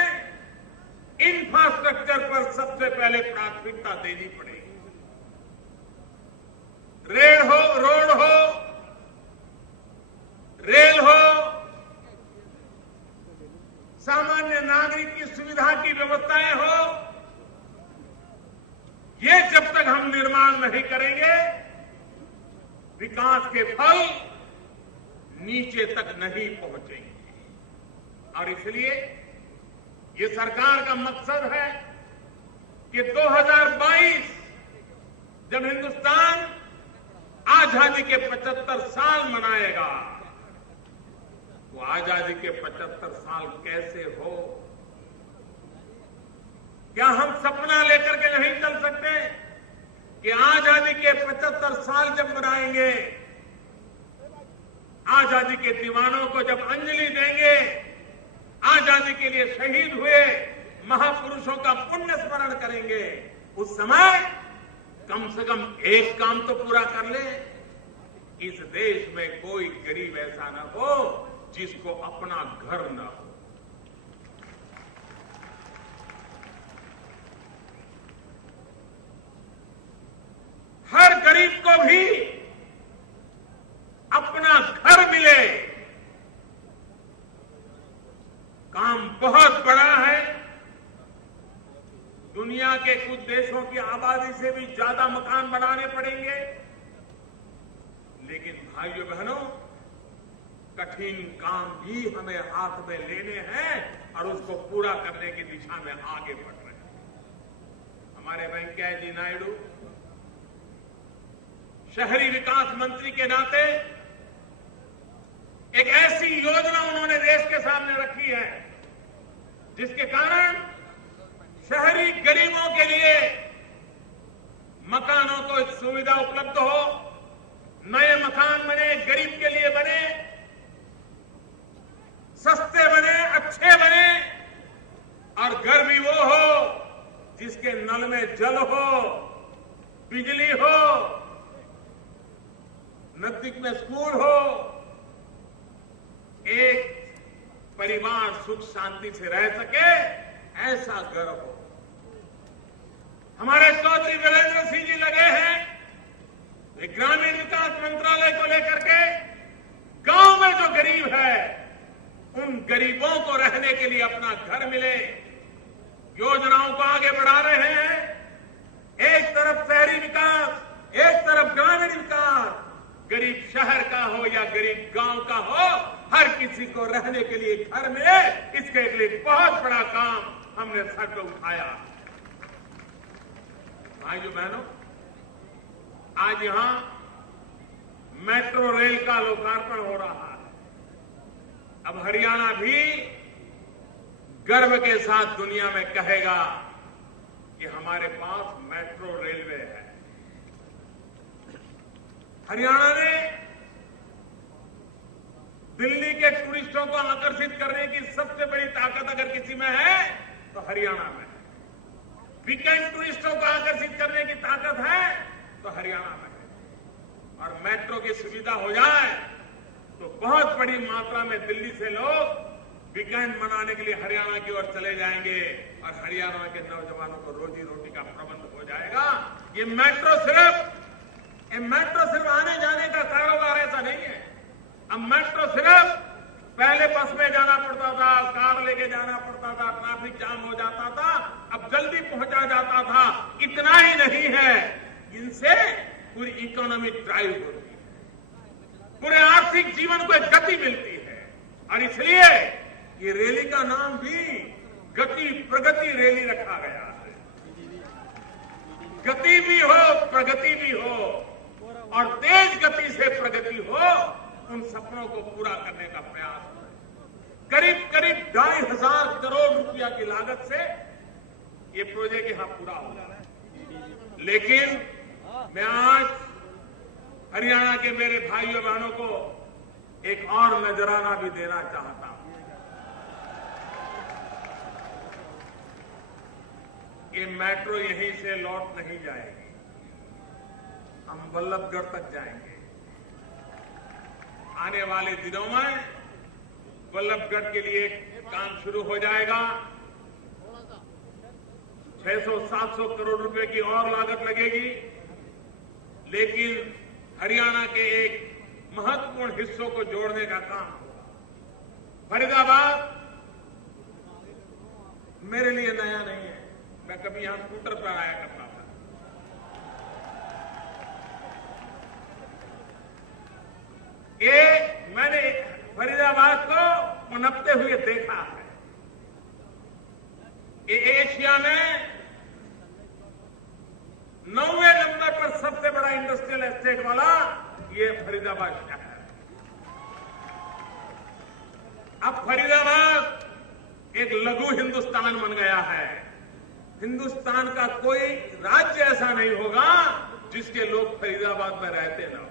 इंफ्रास्ट्रक्चर पर सबसे पहले प्राथमिकता देनी पड़ेगी। रोड हो, रेल हो, सामान्य नागरिक की सुविधा की व्यवस्थाएं हो, ये जब तक हम निर्माण नहीं करेंगे, विकास के फल नीचे तक नहीं पहुंचेंगे। और इसलिए ये सरकार का मकसद है कि 2022 जब हिंदुस्तान आजादी के 75 साल मनाएगा, तो आजादी के 75 साल कैसे हो? क्या हम सपना लेकर के नहीं चल सकते कि आजादी के 75 साल जब मनाएंगे, आजादी के दीवानों को जब अंजलि देंगे, आजादी के लिए शहीद हुए महापुरुषों का पुण्य स्मरण करेंगे, उस समय कम से कम एक काम तो पूरा कर ले। इस देश में कोई गरीब ऐसा न हो जिसको अपना घर न हो। हर गरीब को भी अपना घर मिले। काम बहुत बड़ा है। दुनिया के कुछ देशों की आबादी से भी ज्यादा मकान बनाने पड़ेंगे, लेकिन भाइयों बहनों, कठिन काम भी हमें हाथ में लेने हैं और उसको पूरा करने की दिशा में आगे बढ़ रहे हैं। हमारे वेंकैया जी नायडू शहरी विकास मंत्री के नाते एक ऐसी योजना उन्होंने देश के सामने रखी है जिसके कारण शहरी गरीबों के लिए मकानों को सुविधा उपलब्ध हो, नए मकान बने, गरीब के लिए बने, सस्ते बने, अच्छे बने, और घर भी वो हो जिसके नल में जल हो, बिजली हो, नजदीक में स्कूल हो, एक परिवार सुख शांति से रह सके, ऐसा घर हो। हमारे चौधरी वीरेंद्र सिंह जी लगे हैं ग्रामीण विकास मंत्रालय को लेकर के गांव में जो गरीब है उन गरीबों को रहने के लिए अपना घर मिले, योजनाओं को आगे बढ़ा रहे हैं। एक तरफ शहरी विकास, एक तरफ ग्रामीण विकास, गरीब शहर का हो या गरीब गांव का हो, हर किसी को रहने के लिए घर मिले, इसके लिए बहुत बड़ा काम हमने सर पे उठाया। भाइयों बहनों, आज यहां मेट्रो रेल का लोकार्पण हो रहा है। अब हरियाणा भी गर्व के साथ दुनिया में कहेगा कि हमारे पास मेट्रो रेलवे है। हरियाणा ने दिल्ली के टूरिस्टों को आकर्षित करने की सबसे बड़ी ताकत अगर किसी में है तो हरियाणा में है। वीकेंड टूरिस्टों को आकर्षित करने की ताकत है तो हरियाणा में है। और मेट्रो की सुविधा हो जाए तो बहुत बड़ी मात्रा में दिल्ली से लोग वीकेंड मनाने के लिए हरियाणा की ओर चले जाएंगे और हरियाणा के नौजवानों को रोजी रोटी का प्रबंध हो जाएगा। ये मेट्रो सिर्फ आने जाने का कारोबार ऐसा नहीं है। अब मेट्रो सिर्फ पहले बस में जाना पड़ता था, कार लेके जाना पड़ता था, ट्रैफिक जाम हो जाता था, अब जल्दी पहुंचा जाता था। इतना ही नहीं है, इनसे पूरी इकोनॉमी ड्राइव होती है, पूरे आर्थिक जीवन को एक गति मिलती है। और इसलिए ये रैली का नाम भी गति प्रगति रैली रखा गया है। गति भी हो, प्रगति भी हो, और तेज गति से प्रगति हो, उन सपनों को पूरा करने का प्रयास है। करीब 2,500 करोड़ रुपया की लागत से ये प्रोजेक्ट यहां पूरा होगा। लेकिन मैं आज हरियाणा के मेरे भाइयों बहनों को एक और नजराना भी देना चाहता हूं। ये मेट्रो यहीं से लौट नहीं जाएगी, हम वल्लभगढ़ तक जाएंगे। आने वाले दिनों में वल्लभगढ़ के लिए काम शुरू हो जाएगा। 600-700 करोड़ रुपए की और लागत लगेगी, लेकिन हरियाणा के एक महत्वपूर्ण हिस्सों को जोड़ने का काम होगा। फरीदाबाद मेरे लिए नया नहीं है, मैं कभी यहां स्कूटर पर आया करता था। ये मैंने फरीदाबाद को पनपते हुए देखा है। ये एशिया में 9वें नंबर पर सबसे बड़ा इंडस्ट्रियल एस्टेट वाला ये फरीदाबाद शहर है। अब फरीदाबाद एक लघु हिंदुस्तान बन गया है। हिंदुस्तान का कोई राज्य ऐसा नहीं होगा जिसके लोग फरीदाबाद में रहते ना हो।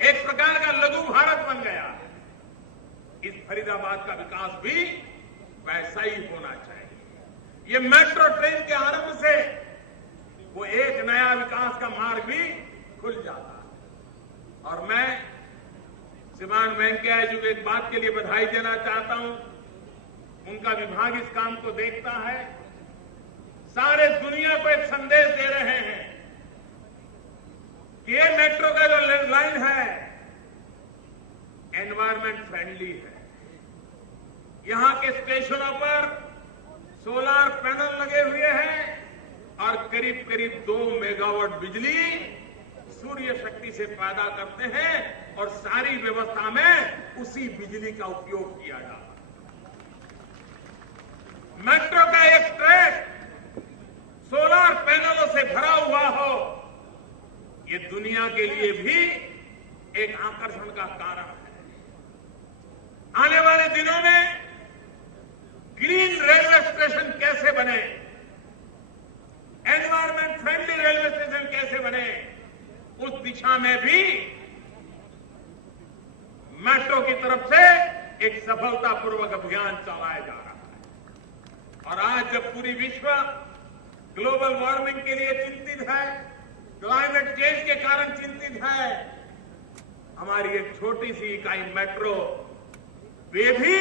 एक प्रकार का लघु भारत बन गया। इस फरीदाबाद का विकास भी वैसा ही होना चाहिए। ये मेट्रो ट्रेन के आरंभ से वो एक नया विकास का मार्ग भी खुल जाता है। और मैं श्रीमान वेंकैया जी को एक बात के लिए बधाई देना चाहता हूं। उनका विभाग इस काम को देखता है, सारे दुनिया को एक संदेश दे रहे हैं कि ये मेट्रो का जो लाइन है एनवायरमेंट फ्रेंडली है। यहां के स्टेशनों पर सोलर पैनल लगे हुए हैं और करीब करीब 2 मेगावाट बिजली सूर्य शक्ति से पैदा करते हैं और सारी व्यवस्था में उसी बिजली का उपयोग किया जाता है। मेट्रो का एक ट्रैक सोलर पैनलों से भरा हुआ हो, ये दुनिया के लिए भी एक आकर्षण का कारण है। आने वाले दिनों में ग्रीन रेलवे स्टेशन कैसे बने, एनवायरमेंट फ्रेंडली रेलवे स्टेशन कैसे बने, उस दिशा में भी मेट्रो की तरफ से एक सफलतापूर्वक अभियान चलाया जा रहा है। और आज जब पूरी विश्व ग्लोबल वार्मिंग के लिए चिंतित है, क्लाइमेट चेंज के कारण चिंतित है, हमारी एक छोटी सी इकाई मेट्रो वे भी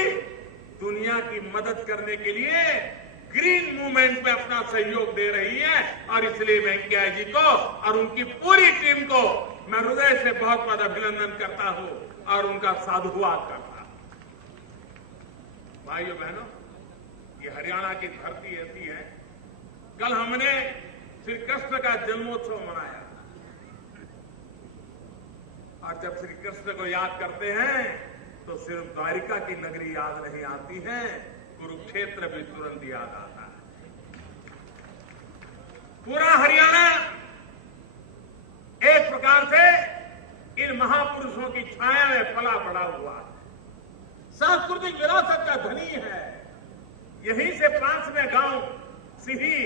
दुनिया की मदद करने के लिए ग्रीन मूवमेंट में अपना सहयोग दे रही है। और इसलिए वेंकैया जी को और उनकी पूरी टीम को मैं हृदय से बहुत बहुत अभिनंदन करता हूं और उनका साधुवाद करता हूं। भाइयों बहनों, ये हरियाणा की धरती ऐसी है। कल हमने श्री कृष्ण का जन्मोत्सव मनाया और जब श्री कृष्ण को याद करते हैं तो सिर्फ द्वारिका की नगरी याद नहीं आती है, कुरुक्षेत्र भी तुरंत याद आता है। पूरा हरियाणा एक प्रकार से इन महापुरुषों की छाया में पला बड़ा हुआ है, सांस्कृतिक विरासत का धनी है। यहीं से पास में गांव सिही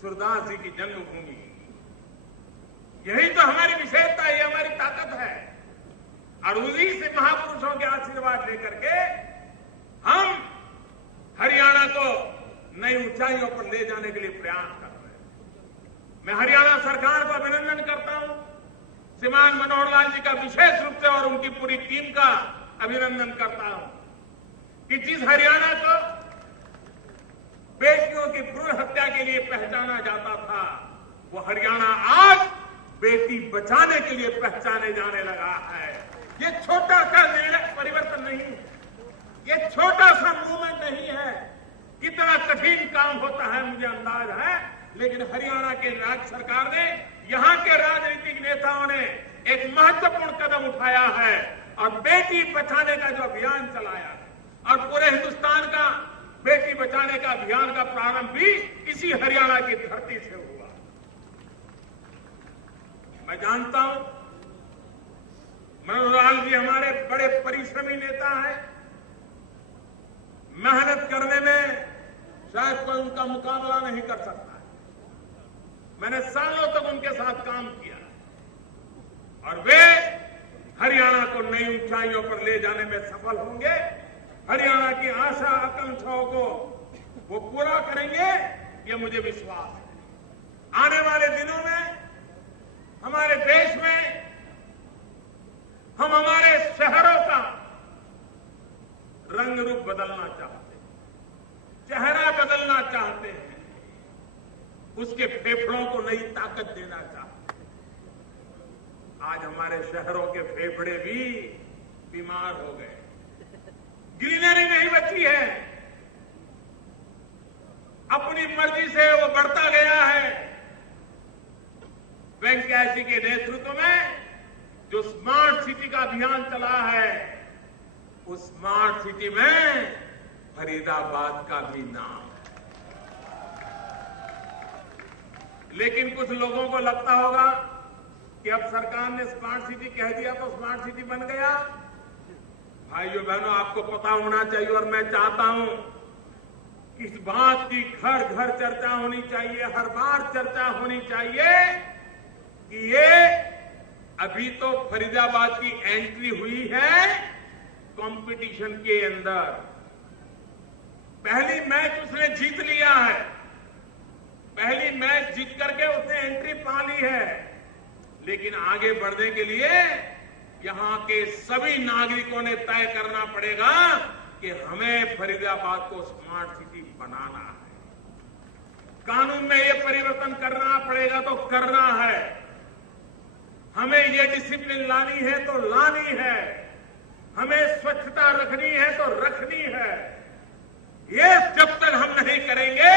सूरदास जी की जन्मभूमि, यही तो हमारी विशेषता है, हमारी ताकत है। और उन्हीं से महापुरुषों के आशीर्वाद लेकर के हम हरियाणा को नई ऊंचाइयों पर ले जाने के लिए प्रयास कर रहे हैं। मैं हरियाणा सरकार को अभिनंदन करता हूं, श्रीमान मनोहर लाल जी का विशेष रूप से और उनकी पूरी टीम का अभिनंदन करता हूं कि जिस हरियाणा को बेटियों की भ्रूण हत्या के लिए पहचाना जाता था, वो हरियाणा आज बेटी बचाने के लिए पहचाने जाने लगा है। ये छोटा सा निर्णय परिवर्तन नहीं है, ये छोटा सा मूवमेंट नहीं है। कितना कठिन काम होता है मुझे अंदाज है, लेकिन हरियाणा के राज्य सरकार ने, यहां के राजनीतिक नेताओं ने एक महत्वपूर्ण कदम उठाया है और बेटी बचाने का जो अभियान चलाया है, और पूरे हिंदुस्तान का बेटी बचाने का अभियान का प्रारंभ भी इसी हरियाणा की धरती से हुआ। मैं जानता हूं मनोहर लाल जी हमारे बड़े परिश्रमी नेता हैं, मेहनत करने में शायद कोई उनका मुकाबला नहीं कर सकता है। मैंने सालों तक उनके साथ काम किया और वे हरियाणा को नई ऊंचाइयों पर ले जाने में सफल होंगे। हरियाणा की आशा आकांक्षाओं को वो पूरा करेंगे, ये मुझे विश्वास है। आने वाले दिनों में हमारे देश में हम हमारे शहरों का रंग रूप बदलना चाहते हैं, चेहरा बदलना चाहते हैं, उसके फेफड़ों को नई ताकत देना चाहते हैं। आज हमारे शहरों के फेफड़े भी बीमार हो गए, ग्रीनरी नहीं बची है, अपनी मर्जी से वो बढ़ता गया है। वेंकैया जी के नेतृत्व में जो स्मार्ट सिटी का अभियान चला है, उस स्मार्ट सिटी में फरीदाबाद का भी नाम है। लेकिन कुछ लोगों को लगता होगा कि अब सरकार ने स्मार्ट सिटी कह दिया तो स्मार्ट सिटी बन गया। भाइयों बहनों, आपको पता होना चाहिए और मैं चाहता हूं कि इस बात की घर घर चर्चा होनी चाहिए, हर बार चर्चा होनी चाहिए कि ये अभी तो फरीदाबाद की एंट्री हुई है कंपटीशन के अंदर। पहली मैच उसने जीत लिया है, पहली मैच जीत करके उसने एंट्री पा ली है। लेकिन आगे बढ़ने के लिए यहां के सभी नागरिकों ने तय करना पड़ेगा कि हमें फरीदाबाद को स्मार्ट सिटी बनाना है। कानून में ये परिवर्तन करना पड़ेगा तो करना है। हमें ये डिसिप्लिन लानी है तो लानी है। हमें स्वच्छता रखनी है तो रखनी है। ये जब तक हम नहीं करेंगे,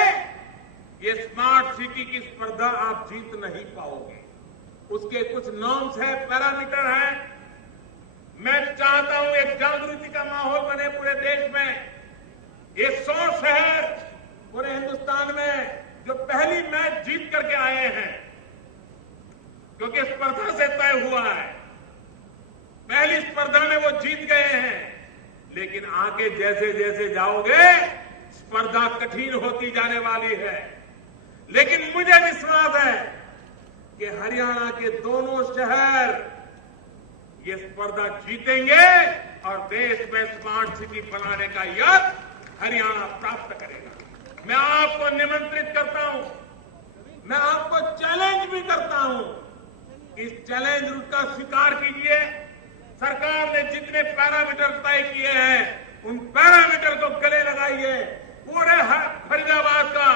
ये स्मार्ट सिटी की स्पर्धा आप जीत नहीं पाओगे। उसके कुछ नॉर्म्स है, पैरामीटर है। मैं चाहता हूं एक जागृति का माहौल बने पूरे देश में। ये 100 शहर पूरे हिंदुस्तान में जो पहली मैच जीत करके आए हैं, क्योंकि स्पर्धा से तय हुआ है, पहली स्पर्धा में वो जीत गए हैं। लेकिन आगे जैसे जैसे जाओगे स्पर्धा कठिन होती जाने वाली है। लेकिन मुझे विश्वास है कि हरियाणा के दोनों शहर ये स्पर्धा जीतेंगे और देश में स्मार्ट सिटी बनाने का यश हरियाणा प्राप्त करेगा। मैं आपको निमंत्रित करता हूं, मैं आपको चैलेंज भी करता हूं। इस चैलेंज रूट का स्वीकार कीजिए। सरकार ने जितने पैरामीटर तय किए हैं उन पैरामीटर को गले लगाइए। पूरे फरीदाबाद का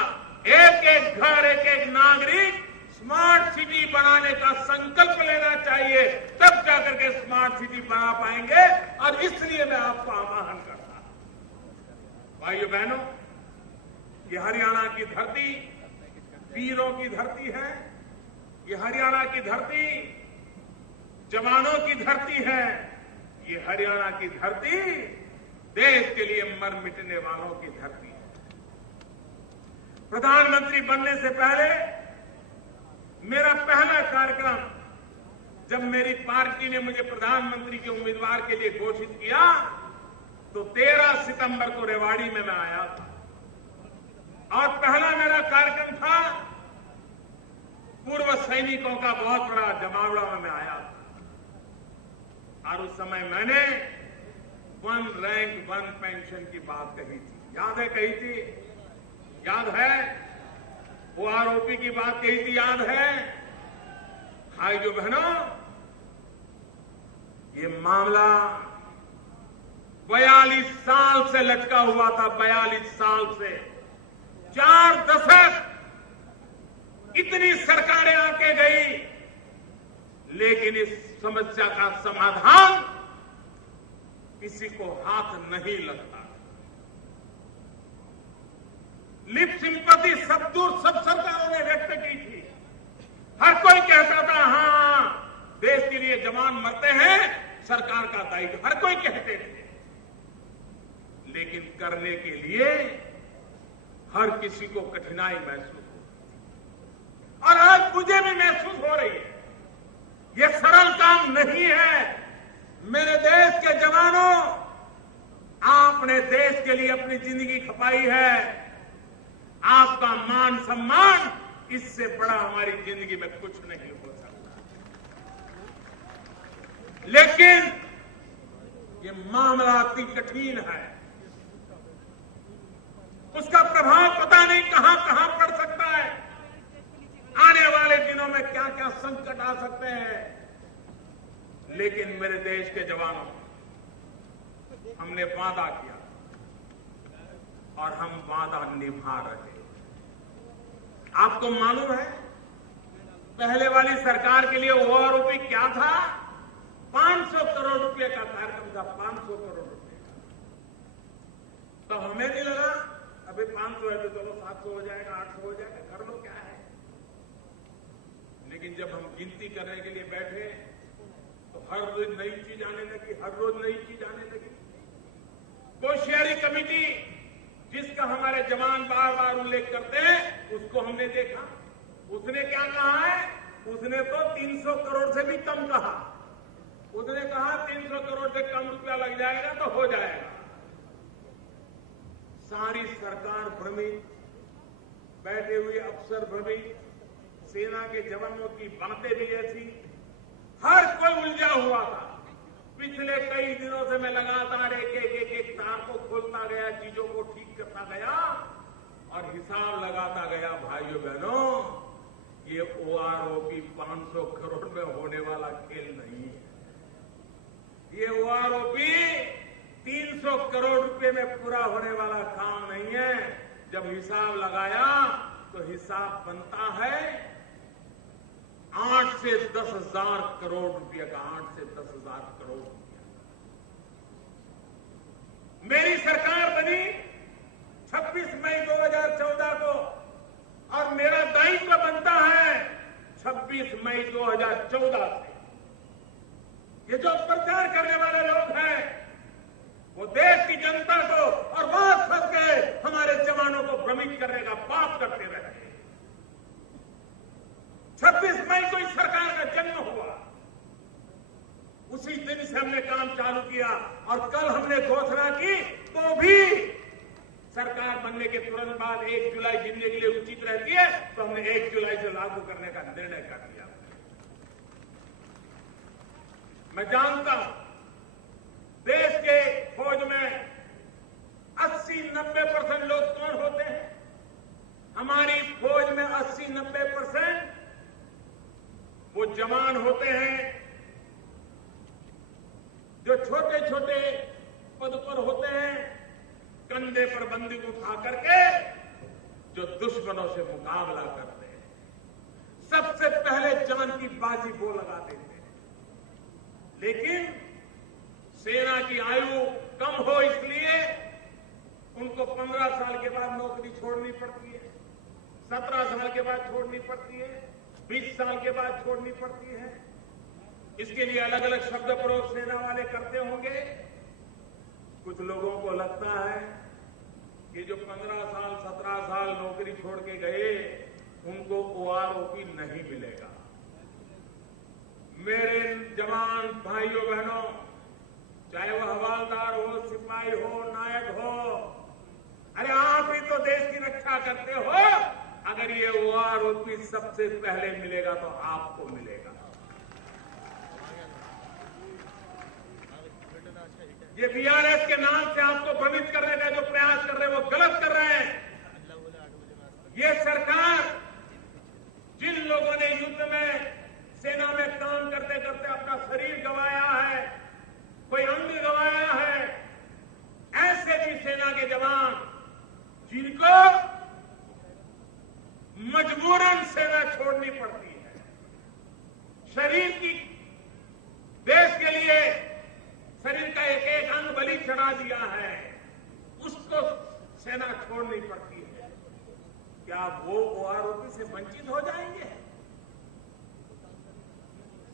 एक एक घर, एक एक नागरिक स्मार्ट सिटी बनाने का संकल्प लेना चाहिए, तब जाकर के स्मार्ट सिटी बना पाएंगे। और इसलिए मैं आपको आह्वान करता हूं, भाइयों बहनों, ये हरियाणा की धरती वीरों की धरती है। ये हरियाणा की धरती जवानों की धरती है। ये हरियाणा की धरती देश के लिए मर मिटने वालों की धरती है। प्रधानमंत्री बनने से पहले मेरा पहला कार्यक्रम, जब मेरी पार्टी ने मुझे प्रधानमंत्री के उम्मीदवार के लिए घोषित किया, तो 13 सितंबर को रेवाड़ी में मैं आया था। और पहला मेरा कार्यक्रम था, पूर्व सैनिकों का बहुत बड़ा जमावड़ा में मैं आया था। और उस समय मैंने 1 रैंक 1 पेंशन की बात कही थी। याद है? कही थी, याद है? ओआरओपी की बात कही थी, याद है? भाइयों बहनों, ये मामला 42 साल से लटका हुआ था। 42 साल से 4 दशक इतनी सरकारें आके गई, लेकिन इस समस्या का समाधान किसी को हाथ नहीं लगता। लिप सिंपैथी सब सरकारों ने व्यक्त की थी। हर कोई कहता था, हां देश के लिए जवान मरते हैं, सरकार का दायित्व, हर कोई कहते थे। लेकिन करने के लिए हर किसी को कठिनाई महसूस हो, और आज मुझे भी महसूस हो रही है। ये सरल काम नहीं है। मेरे देश के जवानों, आपने देश के लिए अपनी जिंदगी खपाई है। आपका मान सम्मान, इससे बड़ा हमारी जिंदगी में कुछ नहीं हो सकता। लेकिन ये मामला अति कठिन है। उसका प्रभाव पता नहीं कहां कहां पड़ सकता है। आने वाले दिनों में क्या क्या संकट आ सकते हैं। लेकिन मेरे देश के जवानों, हमने वादा किया और हम वादा निभा रहे हैं। आपको मालूम है, पहले वाली सरकार के लिए ओआरओपी क्या था? 500 करोड़ रुपए का कार्यक्रम था। 500 करोड़ रुपए का। तो हमें नहीं लगा अभी 500 है तो चलो 700 हो जाएगा, 800 हो जाएगा, कर लो, क्या है। लेकिन जब हम गिनती करने के लिए बैठे तो हर रोज नई चीज आने लगी, हर रोज नई चीज आने लगी। कोश्यारी कमेटी, जिसका हमारे जवान बार बार उल्लेख करते हैं, उसको हमने देखा। उसने क्या कहा है? उसने तो 300 करोड़ से भी कम कहा। उसने कहा 300 करोड़ से कम रुपया लग जाएगा तो हो जाएगा। सारी सरकार भ्रमित, बैठे हुए अफसर भ्रमित, सेना के जवानों की बातें भी ऐसी, हर कोई उलझा हुआ था। पिछले कई दिनों से मैं लगातार एक तार को खोलता गया, चीजों को ठीक करता गया और हिसाब लगाता गया। भाइयों बहनों, ये ओआरओपी 500 करोड़ में होने वाला खेल नहीं है। ये ओआरओपी 300 करोड़ रुपए में पूरा होने वाला काम नहीं है। जब हिसाब लगाया तो हिसाब बनता है 8 से 10,000 करोड़ रुपए का। 8 से 10,000 करोड़ रुपया। मेरी सरकार बनी 26 मई 2014 को और मेरा दायित्व बनता है 26 मई 2014 से। ये जो प्रचार करने वाले लोग हैं वो देश की जनता को और बात फंस के हमारे जवानों को भ्रमित करने का पाप करते रहे। 26 मई को इस सरकार का जन्म हुआ, उसी दिन से हमने काम चालू किया और कल हमने घोषणा की तो भी सरकार बनने के तुरंत बाद 1 जुलाई गिनने के लिए उचित रहती है, तो हमने 1 जुलाई से लागू करने का निर्णय कर लिया। मैं जानता हूं देश के फौज में 80-90% लोग कौन होते हैं। हमारी फौज में 80-90% वो जवान होते हैं जो छोटे छोटे पद पर होते हैं, कंधे पर बंदूक उठा करके जो दुश्मनों से मुकाबला करते हैं। सबसे पहले जान की बाजी वो लगा देते हैं। लेकिन सेना की आयु कम हो इसलिए उनको 15 साल के बाद नौकरी छोड़नी पड़ती है, 17 साल के बाद छोड़नी पड़ती है, 20 साल के बाद छोड़नी पड़ती है। इसके लिए अलग अलग शब्द प्रयोग सेना वाले करते होंगे। कुछ लोगों को लगता है कि जो 15 साल 17 साल नौकरी छोड़ के गए उनको ओआरओपी नहीं मिलेगा। मेरे जवान भाइयों बहनों, चाहे वो हवालदार हो, सिपाही हो, नायक हो, अरे आप ही तो देश की रक्षा करते हो। अगर ये ओआरओपी सबसे पहले मिलेगा तो आपको मिलेगा। ये बीआरएस के नाम से आपको भ्रमित करने का जो प्रयास कर रहे हैं वो गलत कर रहे हैं। ये सरकार जिन लोगों ने युद्ध में सेना में काम करते करते अपना शरीर गंवाया है, कोई अंग गंवाया है, ऐसे भी सेना के जवान जिनको मजबूरन सेना छोड़नी पड़ती है, शरीर की देश के लिए शरीर का एक एक अंग बलि चढ़ा दिया है, उसको सेना छोड़नी पड़ती है। क्या वो ओआरओपी से वंचित हो जाएंगे?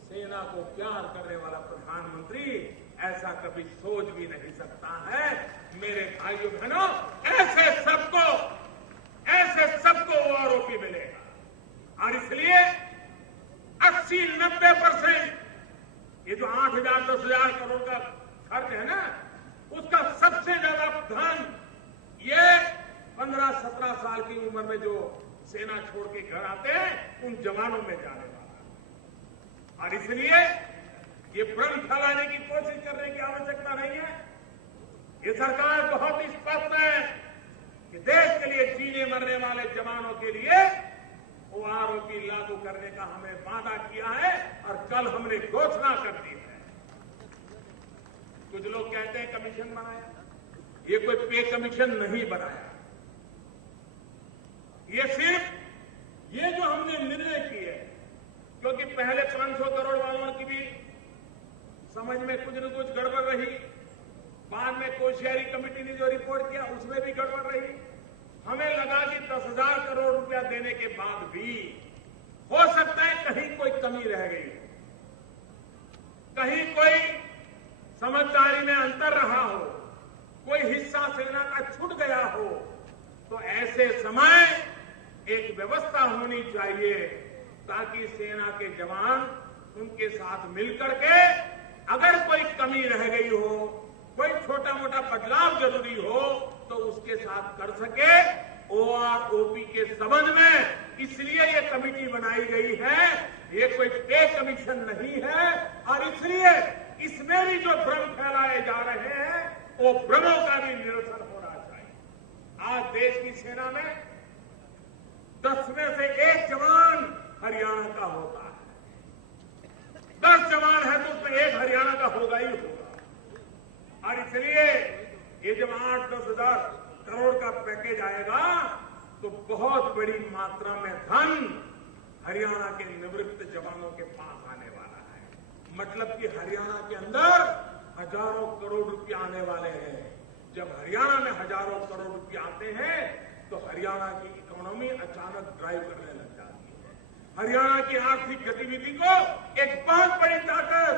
सेना को प्यार करने वाला प्रधानमंत्री ऐसा कभी सोच भी नहीं सकता है। मेरे भाइयों बहनों, ऐसे सबको ओआरओपी मिलेगा। और इसलिए 80-90% ये जो 8,000-10,000 करोड़ का खर्च है ना, उसका सबसे ज्यादा धन ये 15-17 साल की उम्र में जो सेना छोड़ के घर आते हैं उन जवानों में जाने वाला है। और इसलिए ये भ्रम फैलाने की कोशिश करने की आवश्यकता नहीं है। ये सरकार बहुत ही स्पष्ट है कि देश के लिए जीने मरने वाले जवानों के लिए ओआरओपी लागू करने का हमें वादा किया है और कल हमने घोषणा कर दी है। कुछ लोग कहते हैं कमीशन बनाया, ये कोई पे कमीशन नहीं बनाया। ये सिर्फ ये जो हमने निर्णय किए, क्योंकि पहले 500 करोड़ वालों की भी समझ में कुछ न कुछ गड़बड़ रही, बाद में कोशियारी कमेटी ने जो रिपोर्ट किया उसमें भी गड़बड़ रही। हमें लगा कि 10,000 करोड़ रुपया देने के बाद भी हो सकता है कहीं कोई कमी रह गई, कहीं कोई समझदारी में अंतर रहा हो, कोई हिस्सा सेना का छूट गया हो। तो ऐसे समय एक व्यवस्था होनी चाहिए ताकि सेना के जवान उनके साथ मिलकर के अगर कोई कमी रह गई हो, कोई छोटा मोटा बदलाव जरूरी हो तो उसके साथ कर सके। ओआरओपी के संबंध में इसलिए ये कमेटी बनाई गई है, ये कोई पे कमीशन नहीं है। और इसलिए इसमें भी जो भ्रम फैलाए जा रहे हैं वो भ्रमों का भी निरसन होना चाहिए। आज देश की सेना में 10 में से 1 जवान हरियाणा का होता है। 10 जवान है तो उसमें एक हरियाणा का होगा ही होगा। और इसलिए ये जब 8-10 हजार करोड़ का पैकेज आएगा तो बहुत बड़ी मात्रा में धन हरियाणा के निवृत्त जवानों के पास आने वाला है। मतलब कि हरियाणा के अंदर हजारों करोड़ रुपए आने वाले हैं। जब हरियाणा में हजारों करोड़ रुपए आते हैं तो हरियाणा की इकोनॉमी अचानक ड्राइव करने लग जाती है। हरियाणा की आर्थिक गतिविधि को एक बहुत बड़ी ताकत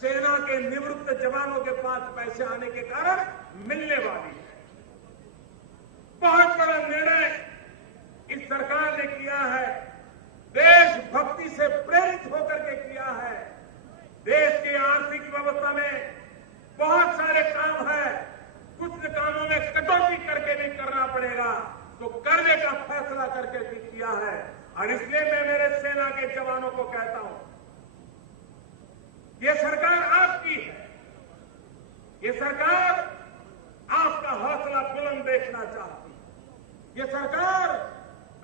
सेना के निवृत्त जवानों के पास पैसे आने के कारण मिलने वाली है। बहुत बड़ा निर्णय इस सरकार ने किया है, देशभक्ति से प्रेरित होकर के किया है। देश की आर्थिक व्यवस्था में बहुत सारे काम है, कुछ कामों में कटौती करके भी करना पड़ेगा, तो करने का फैसला करके भी किया है। और इसलिए मैं मेरे सेना के जवानों को कहता हूं, ये सरकार आपकी है, ये सरकार आपका हौसला बुलंद देखना चाहती है, ये सरकार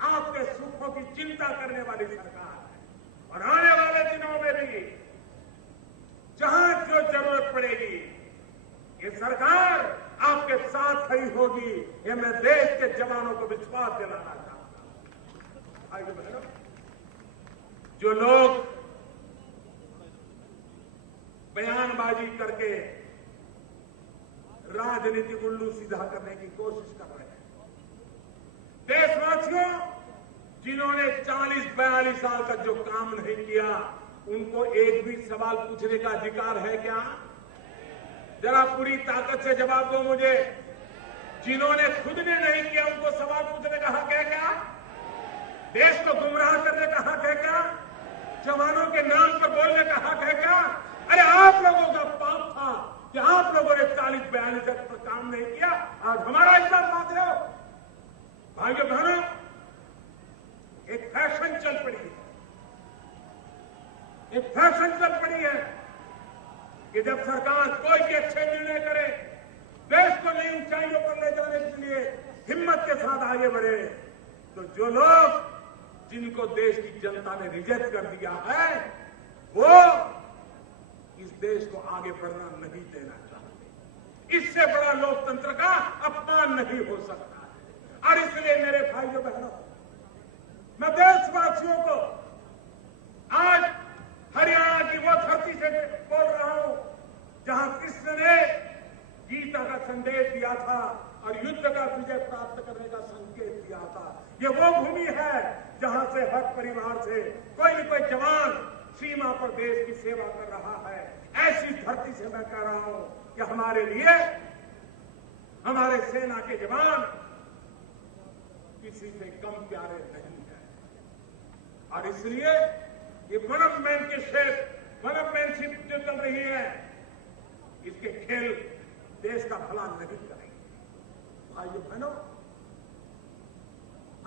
आपके सुखों की चिंता करने वाली सरकार है। और आने वाले दिनों में भी जहां जो जरूरत पड़ेगी ये सरकार आपके साथ खड़ी होगी, ये मैं देश के जवानों को विश्वास दिलाना चाहता हूं। आइए बहनों, जो लोग बयानबाजी करके राजनीतिक उल्लू सीधा करने की कोशिश कर रहे हैं, देशवासियों जिन्होंने 40-42 साल तक जो काम नहीं किया उनको एक भी सवाल पूछने का अधिकार है क्या? जरा पूरी ताकत से जवाब दो मुझे। जिन्होंने खुद ने नहीं किया उनको सवाल पूछने का हक है क्या? देश को गुमराह करने का हक है क्या? जवानों के नाम पर बोलने का हक है क्या? अरे आप लोगों का पाप था कि आप लोगों ने 40-42 तक पर काम नहीं किया, आज हमारा इल्जाम मांग रहे हो। भाइयों बहनों, एक फैशन चल पड़ी है, एक फैशन चल पड़ी है कि जब सरकार कोई भी अच्छे निर्णय करे, देश को नई ऊंचाइयों पर ले जाने के लिए हिम्मत के साथ आगे बढ़े, तो जो लोग जिनको देश की जनता ने रिजेक्ट कर दिया है वो इस देश को आगे बढ़ना नहीं देना चाहते। इससे बड़ा लोकतंत्र का अपमान नहीं हो सकता है। और इसलिए मेरे भाइयों बहनों, मैं देशवासियों को आज हरियाणा की वो धरती से बोल रहा हूं जहां कृष्ण ने गीता का संदेश दिया था और युद्ध का विजय प्राप्त करने का संकेत दिया था। ये वो भूमि है जहां से हर परिवार से कोई न कोई जवान सीमा पर देश की सेवा कर रहा है। ऐसी धरती से मैं कह रहा हूं कि हमारे लिए हमारे सेना के जवान किसी से कम प्यारे नहीं है। और इसलिए ये वनअपमैनशिप जो चल रही है, इसके खेल देश का भला नहीं करेंगे। भाइयों बहनों,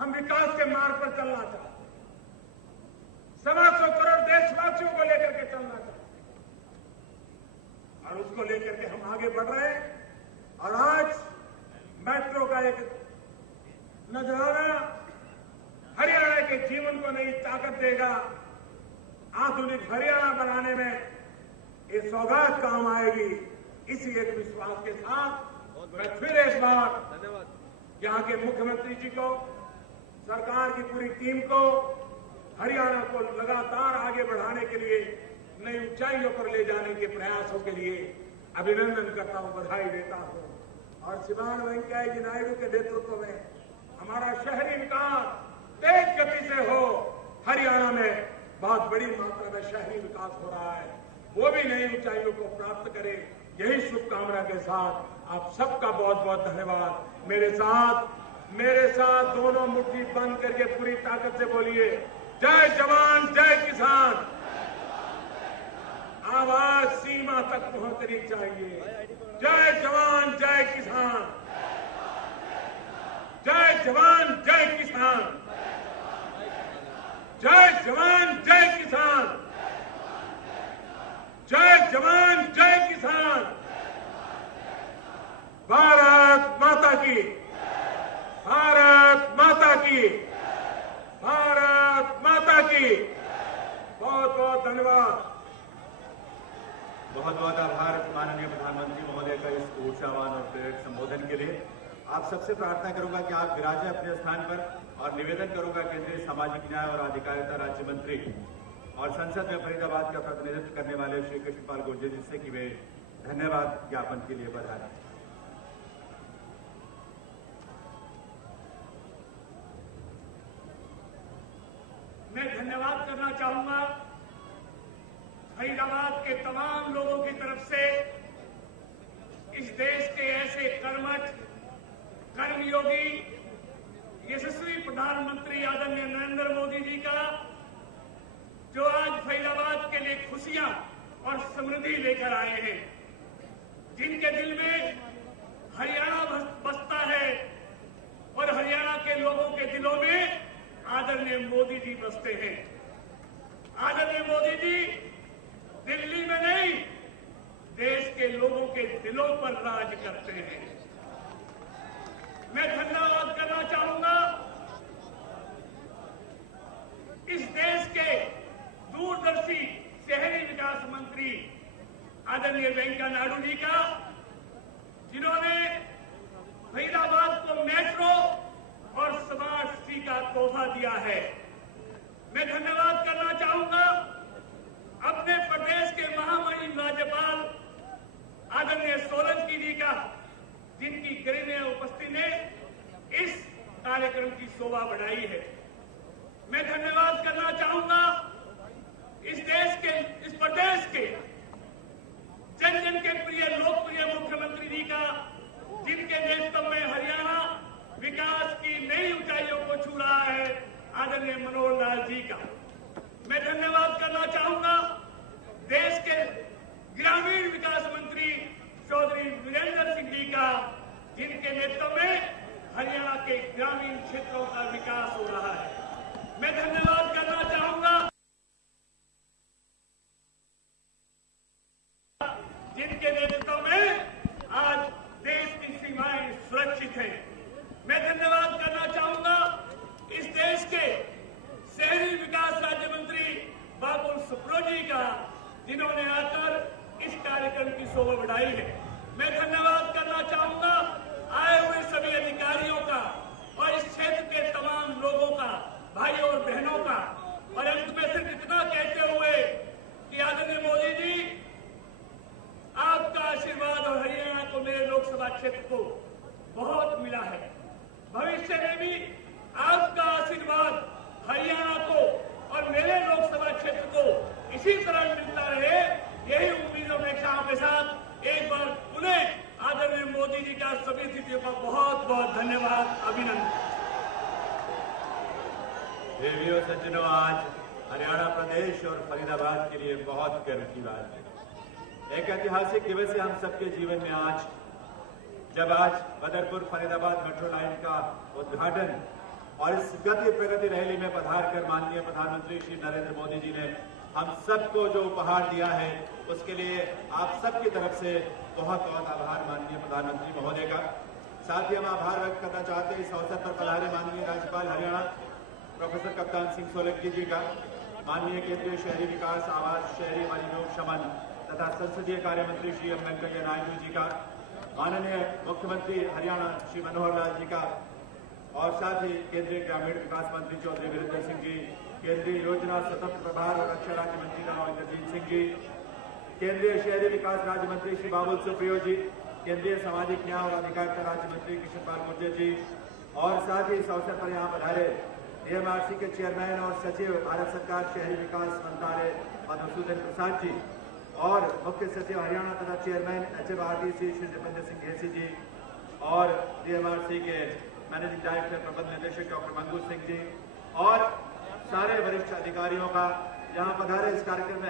हम विकास के मार्ग पर चलना चाहते हैं, 125 करोड़ देशवासियों को लेकर के चलना चाहते हैं और उसको लेकर के हम आगे बढ़ रहे हैं। और आज मेट्रो का एक नजराना हरियाणा के जीवन को नई ताकत देगा। आधुनिक हरियाणा बनाने में ये सौगात काम आएगी। इसी एक विश्वास के साथ मैं फिर एक बार यहाँ के मुख्यमंत्री जी को, सरकार की पूरी टीम को, हरियाणा को लगातार आगे बढ़ाने के लिए, नई ऊंचाइयों पर ले जाने के प्रयासों के लिए अभिनंदन करता हूं, बधाई देता हूं। और श्रीमान वेंकैया जी नायडू के नेतृत्व में हमारा शहरी विकास तेज गति से हो। हरियाणा में बहुत बड़ी मात्रा में शहरी विकास हो रहा है, वो भी नई ऊंचाइयों को प्राप्त करे। यही शुभकामना के साथ आप सबका बहुत बहुत धन्यवाद। मेरे साथ दोनों मुट्ठी बंद करके पूरी ताकत से बोलिए, जय जवान जय किसान। आवाज सीमा तक पहुंचनी चाहिए। जय जवान जय किसान, जय जवान जय किसान, जय जवान जय किसान, जय जवान जय किसान। भारत माता की, भारत माता की, भारत माता की। धन्यवाद। बहुत बहुत आभार माननीय प्रधानमंत्री महोदय का इस ऊर्जावान और प्रेरक संबोधन के लिए। आप सबसे प्रार्थना करूंगा कि आप विराजें अपने स्थान पर और निवेदन करूंगा केंद्रीय सामाजिक न्याय और अधिकारिता राज्य मंत्री और संसद में फरीदाबाद का प्रतिनिधित्व करने वाले श्री कृष्णपाल गुर्जर जी से कि वे धन्यवाद ज्ञापन के लिए पधारें। मैं धन्यवाद करना चाहूंगा फरीदाबाद के तमाम लोगों की तरफ से इस देश के ऐसे कर्मठ, कर्मयोगी, यशस्वी प्रधानमंत्री आदरणीय नरेंद्र मोदी जी का, जो आज फरीदाबाद के लिए खुशियां और समृद्धि लेकर आए हैं, जिनके दिल में हरियाणा बसता है और हरियाणा के लोगों के दिलों में आदरणीय मोदी जी बसते हैं। आदरणीय मोदी जी दिल्ली में नहीं, देश के लोगों के दिलों पर राज करते हैं। मैं धन्यवाद करना चाहूंगा इस देश के दूरदर्शी शहरी विकास मंत्री आदरणीय वेंकैया नायडू जी का, जिन्होंने फरीदाबाद को मेट्रो और स्मार्ट सिटी का तोहफा दिया है। मैं धन्यवाद करना चाहूंगा अपने प्रदेश के महामहिम राज्यपाल आदरणीय सोलंकी जी का, जिनकी गरिमा उपस्थिति ने इस कार्यक्रम की शोभा बढ़ाई है। मैं धन्यवाद करना चाहूंगा इस प्रदेश के जन जन के प्रिय लोकप्रिय मुख्यमंत्री जी का, जिनके नेतृत्व में हरियाणा विकास की नई ऊंचाइयों को छू रहा है, आदरणीय मनोहर लाल जी का। मैं धन्यवाद करना चाहूंगा देश के ग्रामीण विकास मंत्री चौधरी वीरेंद्र सिंह जी का, जिनके नेतृत्व में हरियाणा के ग्रामीण क्षेत्रों का विकास हो रहा है। मैं धन्यवाद करना चाहूंगा जिनके नेतृत्व में आज देश की सीमाएं सुरक्षित हैं। मैं धन्यवाद करना चाहूंगा इस देश के शहरी विकास राज्य मंत्री बाबुल सुप्रियो जी का, जिन्होंने आकर इस कार्यक्रम की शोभा बढ़ाई है। मैं धन्यवाद करना चाहूंगा आए हुए सभी अधिकारियों का और इस क्षेत्र के तमाम लोगों का, भाइयों और बहनों का, और अंत में सिर्फ इतना कहते हुए कि आदरणीय मोदी जी, आपका आशीर्वाद और हरियाणा को, मेरे लोकसभा क्षेत्र को बहुत मिला है। भविष्य में भी आपका आशीर्वाद हरियाणा को और मेरे लोकसभा क्षेत्र को इसी तरह मिलता रहे, यही उम्मीद और अपेक्षाओं के साथ एक बार पुनः आदरणीय मोदी जी का सभी अतिथियों का बहुत बहुत धन्यवाद, अभिनंदन। देवियों सज्जनों, आज हरियाणा प्रदेश और फरीदाबाद के लिए बहुत गर्व की बात है। एक ऐतिहासिक दिवस है हम सबके जीवन में आज, जब आज बदरपुर फरीदाबाद मेट्रो लाइन का उद्घाटन और इस गति प्रगति रैली में पधार कर माननीय प्रधानमंत्री श्री नरेंद्र मोदी जी ने हम सबको जो उपहार दिया है, उसके लिए आप सबकी तरफ से बहुत बहुत आभार माननीय प्रधानमंत्री महोदय का। साथ ही हम आभार व्यक्त करना चाहते हैं इस अवसर पर पधारे माननीय राज्यपाल हरियाणा प्रोफेसर कप्तान सिंह सोलंकी जी का, माननीय केंद्रीय शहरी विकास, आवास, शहरी मलिनों शमन तथा संसदीय कार्य मंत्री श्री एम वेंकैया नायडू जी का, माननीय मुख्यमंत्री हरियाणा श्री मनोहर लाल जी का, और साथ ही केंद्रीय ग्रामीण विकास मंत्री चौधरी वीरेंद्र सिंह जी, केंद्रीय योजना स्वतंत्र प्रभार और रक्षा राज्य मंत्री राव इंद्रजीत सिंह जी, केंद्रीय शहरी विकास राज्य मंत्री श्री बाबुल सुप्रियो जी, केंद्रीय सामाजिक न्याय और अधिकारिता राज्य मंत्री कृष्णपाल गुर्जर जी, और साथ ही इस अवसर पर यहाँ पधारे एएमआरसी के चेयरमैन और सचिव भारत सरकार शहरी विकास मंत्रालय मधुसूदन प्रसाद जी, और मुख्य सचिव हरियाणा तथा चेयरमैन HMRDC श्री दीपेंद्र सिंह घेसी जी, और डीएमआरसी के मैनेजिंग डायरेक्टर प्रबंध निदेशक डॉक्टर मंगू सिंह जी, और सारे वरिष्ठ अधिकारियों का यहाँ पधारे इस कार्यक्रम में